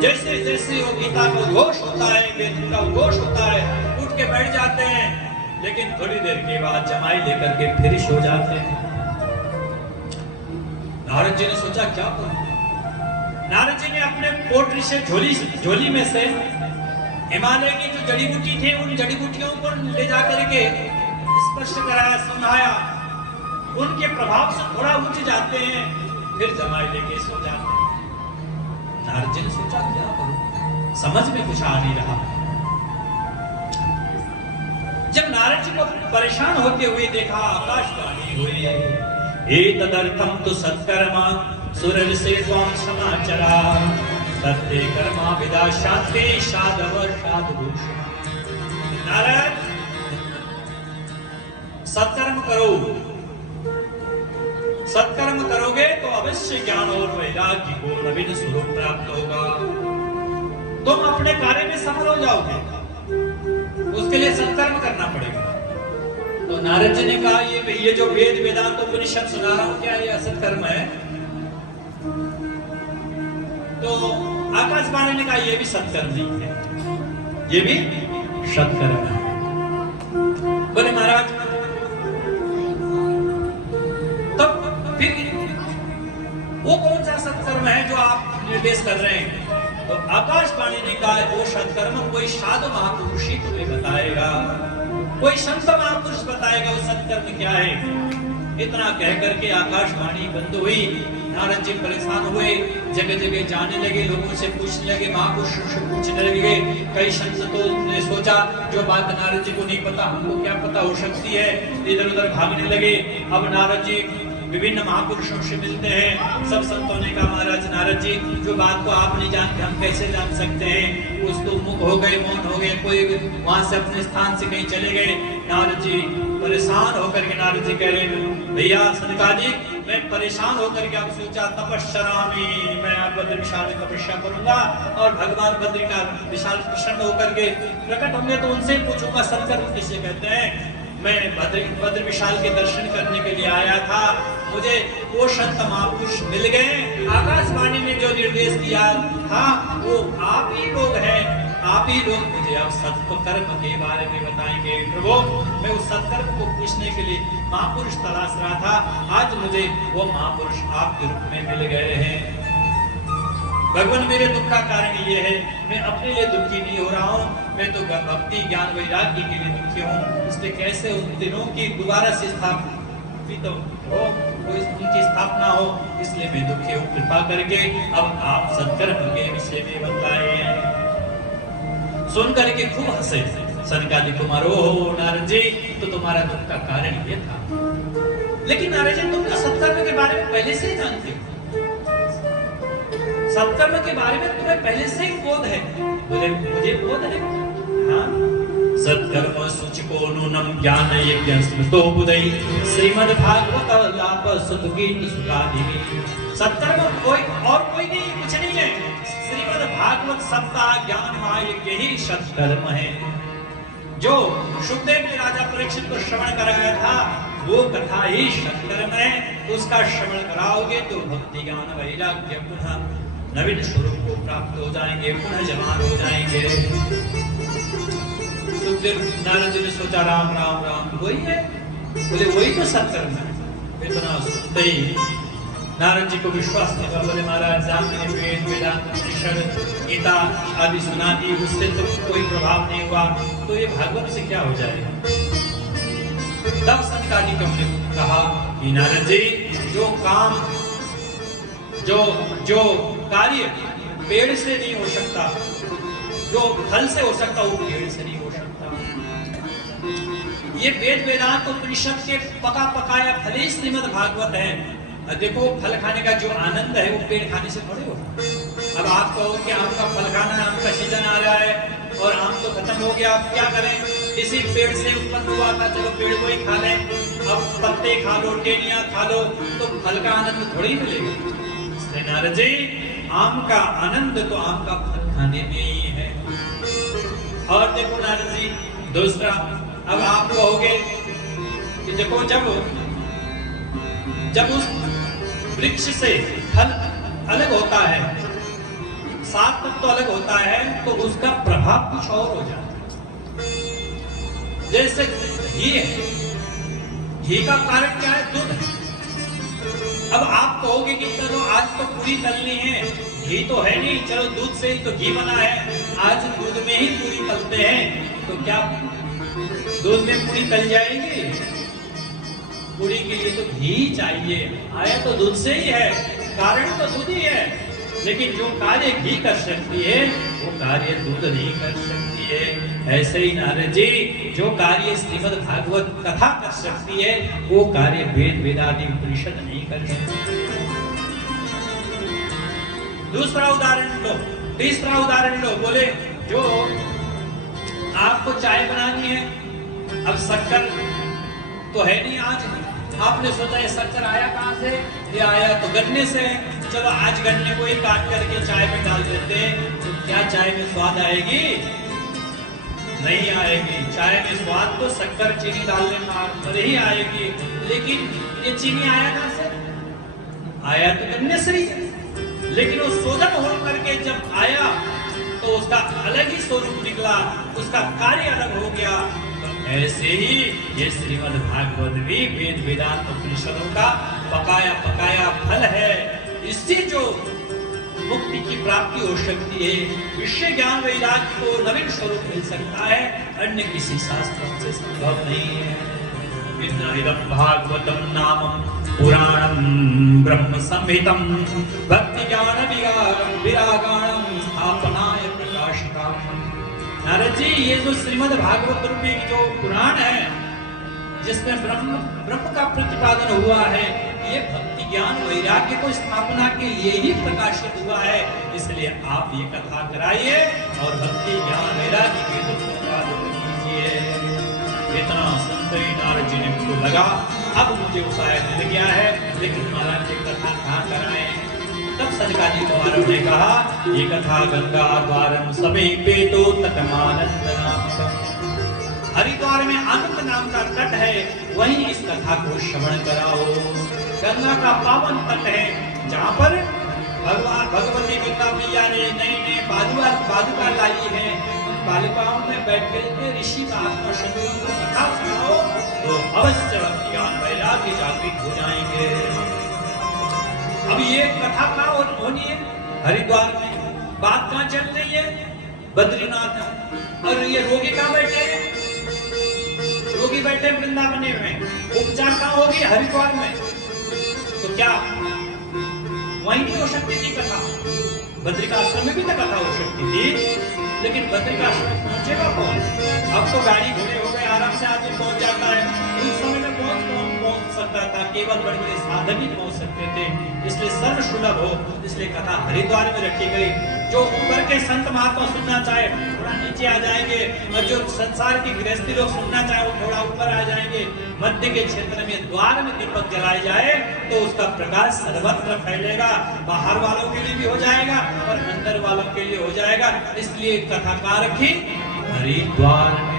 जैसे जैसे वो गीता का उद्घोष होता है, वेद का उद्घोष होता है, उठ के बैठ जाते हैं, लेकिन थोड़ी देर के बाद जमाई लेकर के फिर सो जाते हैं। नारद जी ने सोचा क्या करूं। नारद जी ने अपने पोटली से झोली में से हिमालय की जो जड़ी बूटी थी उन जड़ी बूटियों को ले जाकर के स्पर्श कराया, सुनाया। उनके प्रभाव से थोड़ा उठ जाते हैं, फिर जमाई लेके सो जाते हैं। नारद जी ने सोचा क्या करूं, समझ में कुछ आ नहीं रहा। जब नारद जी को परेशान होते हुए देखा, आकाशवाणी हुई, एतदर्थम तु सत्कर्मा सुरल से त्वां समाचरा तत्ते कर्मा विदा शांति साधव साधुभूषण। नारद, सत्कर्म करो, सत्कर्म करोगे तो अवश्य ज्ञान और वैराग्य को नवीन स्वरूप प्राप्त होगा। तुम अपने कार्य में सफल हो जाओगे, उसके लिए सत्कर्म करना पड़ेगा। तो नारद जी ने कहा, ये जो वेद वेदांत उपनिषद सुना रहा हूं, क्या ये असत्कर्म है? तो आकाशवाणी ने कहा, ये भी सत्कर्म नहीं है, ये भी सत्कर्म है। बोले महाराज, तब फिर वो कौन सा सत्कर्म है जो आप निर्देश कर रहे हैं? तो आकाशवाणी ने कहा, वो सत्कर्म कोई साधु महापुरुष ही तुम्हें बताएगा, कोई संत महापुरुष बताएगा वो सत्कर्म क्या है। इतना कह करके आकाशवाणी बंद हुई। नारद जी परेशान हुए, जगह जगह जाने लगे, लोगों से पूछने लगे, महापुरुषों से पूछने लगे। कई संतों ने सोचा जो बात नारद जी को नहीं पता हमको क्या पता हो सकती है, इधर उधर भागने लगे। अब नारद जी विभिन्न महापुरुषों से मिलते हैं। सब संतों ने कहा, महाराज नारद जी, जो बात को आप नहीं जानते हम कैसे जान सकते हैं। उसको मुख हो गए, मौन हो गए, कोई वहां से अपने स्थान से कहीं चले गए। नारद जी परेशान होकर के नारद जी कह रहे, भैया सनकादिक, मैं परेशान होकर के अब सोचा तपस्यामी, मैं अब बद्र विशाल में तपस्या करूंगा और भगवान बद्री का विशाल प्रसन्न होकर के प्रकट होंगे तो उनसे पूछूंगा सत्कर्म किसे कहते हैं। मैं बद्र विशाल के दर्शन करने के लिए आया था, मुझे वो संत महापुरुष मिल गए। आकाशवाणी ने जो निर्देश दिया था वो आप ही लोग हैं, आप ही लोग मुझे अब सत्कर्म के बारे में बताएंगे। प्रभु, मैं उस सत्कर्म को पूछने के लिए महापुरुष तलाश रहा था, आज मुझे वो महापुरुष आपके रूप में मिल गए हैं। भगवान, मेरे दुख का कारण ये है, मैं अपने लिए दुखी नहीं हो रहा हूँ, मैं तो भक्ति ज्ञान वैराग्य के लिए दुखी हूँ। इसलिए कैसे उन दिनों की दोबारा से स्थापित हो, उनकी स्थापना हो, इसलिए मैं दुखी हूँ। कृपा करके अब आप सत्कर्म के विषय में बताएं। सुन करके खूब हंसे सनकादिक कुमार, ओह नारद जी, तो तुम्हारा दुख का कारण ये था। लेकिन नारद जी, तुम तो सत्कर्म के बारे में पहले से ही जानते हो, सत्कर्म के बारे में तुम्हें पहले से ही बोध है। बोले, मुझे बोध है। हाँ, सत्कर्म सूचिको नूनम ज्ञान यज्ञ स्मृतो बुधई श्रीमद् भागवत लाभ सुतगीत सुखादि। सत्कर्म कोई और कोई नहीं, कुछ नहीं है। श्रीमद् भागवत सप्ताह ज्ञान महायज्ञ ही सत्कर्म है। जो सुखदेव ने राजा परीक्षित को श्रवण कराया था, वो कथा ही शंकर में उसका श्रवण कराओगे तो भक्ति ज्ञान वैराग्य पुनः नवीन स्वरूप को प्राप्त हो जाएंगे, पुनः जवान हो जाएंगे। सुखदेव नारद जी ने सोचा राम राम राम वही है, बोले वही तो सत्कर्म है। इतना सुनते ही नारद जी को विश्वास नहीं हुआ, बोले महाराज आपने वेद वेदांत उपनिषद गीता आदि सुना दी, उससे तो कोई प्रभाव नहीं हुआ, तो ये भागवत से क्या हो जाएगा। तब सनकादिक ने कहा कि नारद जी जो कार्य पेड़ से नहीं हो सकता, जो फल से हो सकता, वो पेड़ से नहीं हो सकता। ये वेद वेदांत उपनिषद के पका पकाया फल ही श्रीमद् भागवत है। देखो फल खाने का जो आनंद है वो पेड़ खाने से थोड़े होगा। अब आप कहो कि आम का फल खाना, आम का सीजन आ रहा है और आम तो खत्म हो गया, अब क्या करें, इसी पेड़ से उत्पन्न हुआ था, चलो पेड़ को ही खा लें। अब पत्ते खा लो, टेनियां खा लो, तो फल का आनंद थोड़ी मिलेगा। इसलिए नारद जी आम का आनंद तो आम का फल खाने में ही है। और देखो नारद जी दूसरा, अब आप कहोगे कि देखो जब उस वृक्ष से फल अलग होता है, सात तत्व तो अलग होता है, तो उसका प्रभाव कुछ और हो जाता है। जैसे घी है, घी का कारण क्या है, दूध। अब आप कहोगे कि चलो आज तो पूरी तलनी है, घी तो है नहीं, चलो दूध से ही तो घी बना है, आज दूध में ही पूरी तलते हैं, तो क्या दूध में पूरी तल जाएगी? पूरी के लिए तो घी चाहिए, आया तो दूध से ही है, कारण तो दूध ही है, लेकिन जो कार्य घी कर सकती है वो कार्य दूध नहीं कर सकती है। ऐसे ही नारद जी जो कार्य श्रीमद् भागवत कथा कर सकती है वो कार्य वेद वेदादि उपनिषद नहीं कर सकती। दूसरा उदाहरण लो, तीसरा उदाहरण लो, बोले जो आपको चाय बनानी है, अब शक्कर तो है नहीं, आज आपने सोचा ये शक्कर आया कहां से, ये आया तो गन्ने से, चलो आज गन्ने को ही काट करके चाय में डाल देते हैं, तो क्या चाय में स्वाद आएगी? नहीं आएगी। चाय में स्वाद तो शक्कर चीनी डालने पर ही आएगी, लेकिन ये चीनी आया कहां से? आया तो गन्ने से ही, लेकिन वो शोधन हो करके जब आया तो उसका अलग ही स्वरूप निकला, उसका कार्य अलग हो गया। ऐसे ही ये श्रीमद् भागवत भी वेद वेदांत उपनिषदों का पकाया पकाया फल है। इससे जो मुक्ति की प्राप्ति हो सकती है, विषय ज्ञान वैराग्य को नवीन स्वरूप मिल सकता है, अन्य किसी शास्त्रों से संभव नहीं है। इदं भागवतं नाम पुराणं ब्रह्म संहितं भक्ति ज्ञान विरागाणं स्थापनाय प्रकाशितम्। नारद जी ये जो श्रीमद् भागवत रूपी जो पुराण है, जिसमें ब्रह्म का प्रतिपादन हुआ है, ये भक्ति ज्ञान वैराग्य को स्थापना के लिए ही प्रकाशित हुआ है। इसलिए आप ये कथा कराइए और भक्ति ज्ञान वैराग्य के दुख प्रतिपादन कीजिए। इतना सुनते ही नारद जी ने को लगा अब मुझे उपाय मिल गया है, लेकिन महाराज ये कथा कहाँ कराएं? तब सनकादिक कुमारों ने कहा ये कथा गंगा द्वारम समीपे तो तटमानंद नाम, हरिद्वार में आनंद नाम का तट है, वहीं इस कथा को श्रवण कराओ। गंगा का पावन तट है, जहाँ पर भगवती गंगा मैया ने नई पादुका लाई है। बालिकाओं में बैठे के ऋषि महात्मा संतों को कथा सुनाओ तो अवश्य भक्ति ज्ञान वैराग्य जागृत हो जाएंगे। अब ये कथा कहाँ होनी है? हरिद्वार में। बात कहाँ चल रही है? बद्रीनाथ। और ये रोगी कहाँ बैठे हैं? रोगी बैठे वृंदावन में। उपचार कहाँ होगी? हरिद्वार में। तो क्या वहीं नहीं हो सकती थी कथा? बद्रिकाश्रम में भी तो कथा हो सकती थी, लेकिन बद्रिकाश्रम पहुंचेगा कौन? अब तो गाड़ी घोड़े हो गए, आराम से आदमी पहुंच जाता है। उस समय में कौन पहुंच सकता था? केवल बड़े बड़े साधक ही पहुंच सकते थे, इसलिए सर्व सुलभ हो, इसलिए कथा हरिद्वार में रखी गई। जो ऊपर के संत महात्मा सुनना चाहे थोड़ा नीचे आ जाएंगे, और जो संसार की गृहस्थी लोग सुनना चाहे वो थोड़ा ऊपर आ जाएंगे। मध्य के क्षेत्र में द्वार में दीपक जलाए जाए तो उसका प्रकाश सर्वत्र फैलेगा, बाहर वालों के लिए भी हो जाएगा और अंदर वालों के लिए हो जाएगा। इसलिए कथा कहाँ रखी? हरिद्वार में।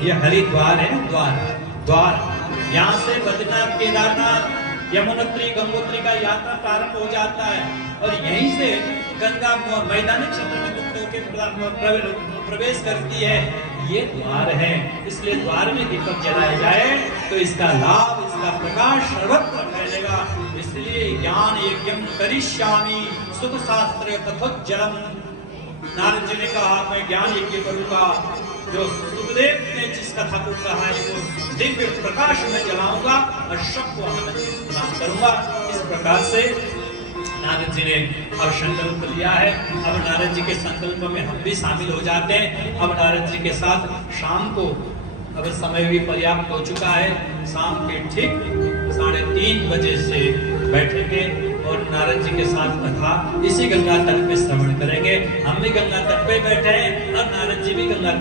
ये हरिद्वार है ना, द्वार द्वार। यहाँ से बद्रीनाथ, केदारनाथ, यमुनोत्री, गंगोत्री का यात्रा प्रारंभ हो जाता है और यहीं से गंगा मैदानी क्षेत्र में मुक्त होकर प्रवेश करती है। ये द्वार है, इसलिए द्वार में दीपक जलाया जाए तो इसका लाभ, इसका प्रकाश सर्वत्र फैलेगा। इसलिए ज्ञान यज्ञम करिष्यामि सुख शास्त्र तथोज्जलम। नारद जी ने कहा मैं ज्ञान यज्ञ करूंगा, जो सुखदेव ने जिस कथा को कहा है वो दिव्य प्रकाश में जलाऊंगा और सबको आनंद प्रदान करूंगा। इस प्रकार से नारद जी ने अब संकल्प लिया है। अब नारद जी के संकल्प में हम भी शामिल हो जाते हैं। अब नारद जी के साथ शाम को, अब समय भी पर्याप्त हो चुका है, शाम के ठीक 3:30 बजे से बैठेंगे और नारद जी के साथ कथा इसी गंगा तट पे श्रवण करेंगे। हम भी गंगा तट पे बैठे हैं और नारद जी भी गंगा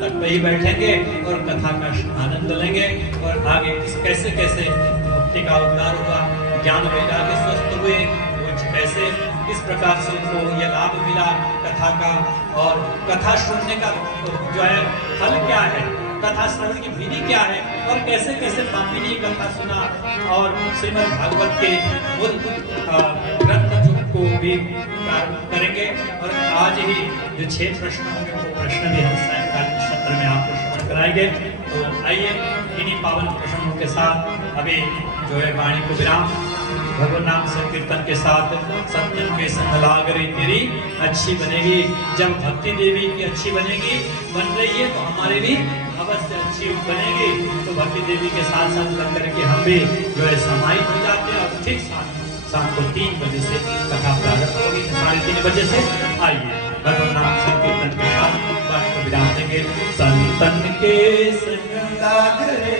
तट पे ही बैठेंगे और कथा का आनंद लेंगे और आगे कैसे कैसे भक्ति का उद्धार हुआ, ज्ञान वैराग्य स्वस्थ हुए, कैसे किस प्रकार से उनको यह लाभ मिला कथा का, और कथा सुनने का जो है फल क्या है, कथा श्रवण की विधि क्या है और कैसे कैसे पापी ने कथा सुना और श्रीमद् भागवत के मूल ग्रंथ को भी प्रारंभ करेंगे। और आज ही जो 6 प्रश्न होंगे वो प्रश्न भी हम सायंकाल सत्र में आपको श्रवण कराएंगे। तो आइए इन्हीं पावन प्रश्नों के साथ अभी जो है वाणी को विराम, भगवान नाम संकीर्तन के साथ सत्यम के संग लाग रही तेरी अच्छी बनेगी। जब भक्ति देवी की अच्छी बनेगी, बन रही है तो हमारे भी अवश्य अच्छी बनेगी। तो भक्ति देवी के साथ साथ लग करके हम भी जो है समाहित हो जाते हैं और ठीक शाम को 3 बजे से कथा प्रारंभ होगी, 3:30 बजे से। आइए भगवान नाम संकीर्तन के साथ वाणी को विराम देंगे। संतन के संग लाग रे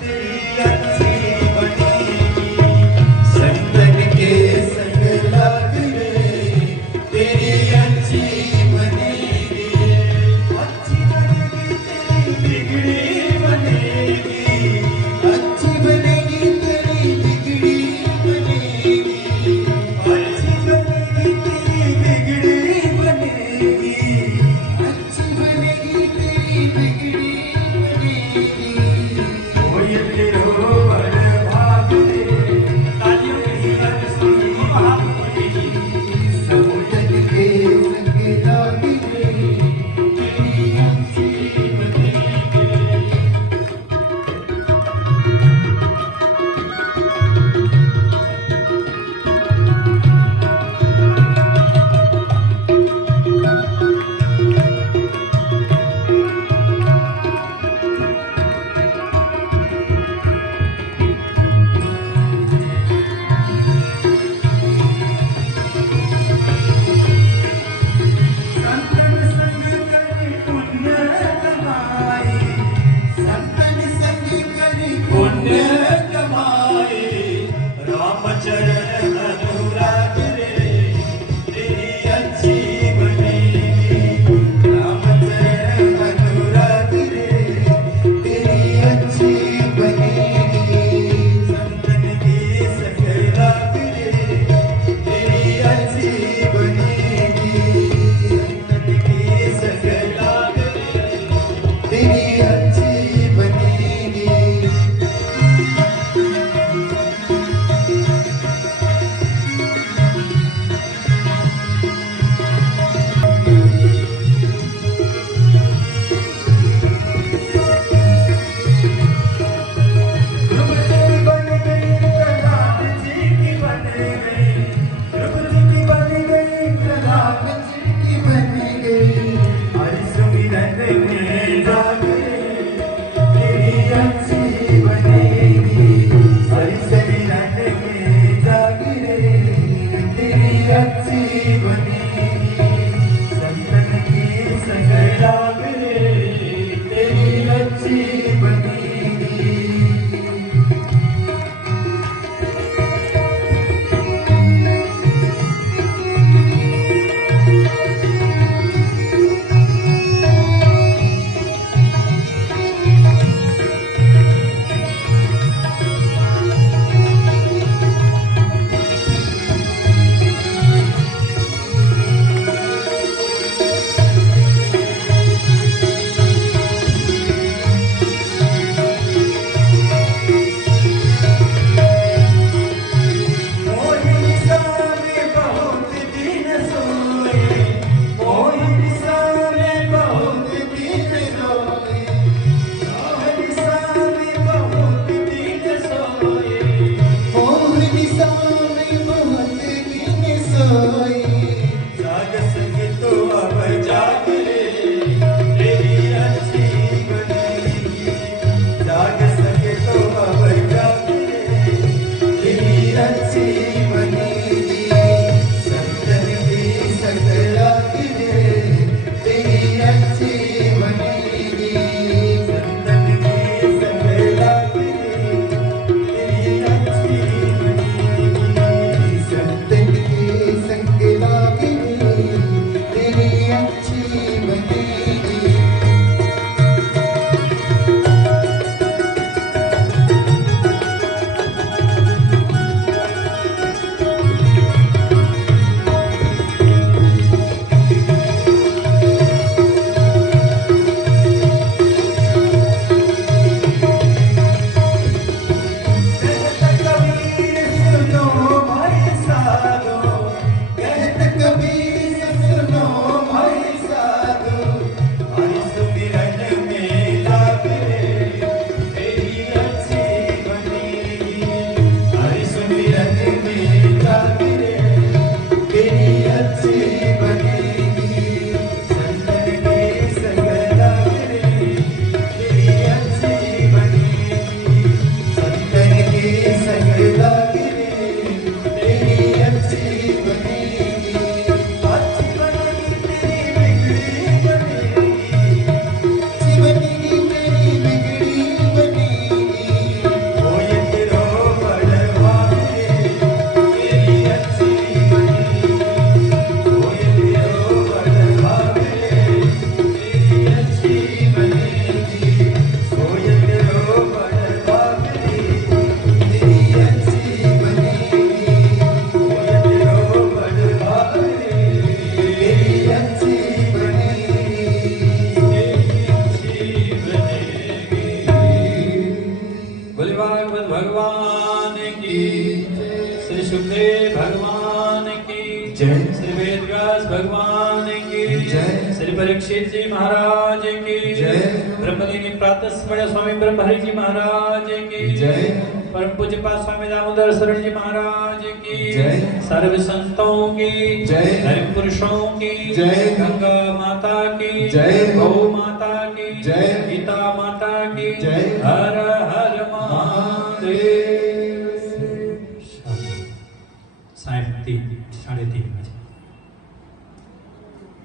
तेरी अच्छी बनेगी, संतन के संग लाग रे तेरी अच्छी बनेगी, अच्छी बनेगी तेरी बिगड़ी बनेगी, अच्छी बनेगी तेरी बिगड़ी बनेगी, अच्छी बनेगी तेरी बिगड़ी बनेगी, अच्छी बनेगी तेरी बिगड़ी बनेगी। भगवान की जय। श्री परीक्षित जी महाराज की जय। ब्रह्मलीनी प्रातः स्मरण स्वामी ब्रह्महरि जी महाराज की जय। परम पूज्यपाद स्वामी दामोदर शरण जी महाराज की जय। सर्व संतों की जय। धर्म पुरुषों की जय। गंगा माता की जय। गौ माता की जय। गीता माता की जय। हर हर महादेव। साढ़े 3 बजे।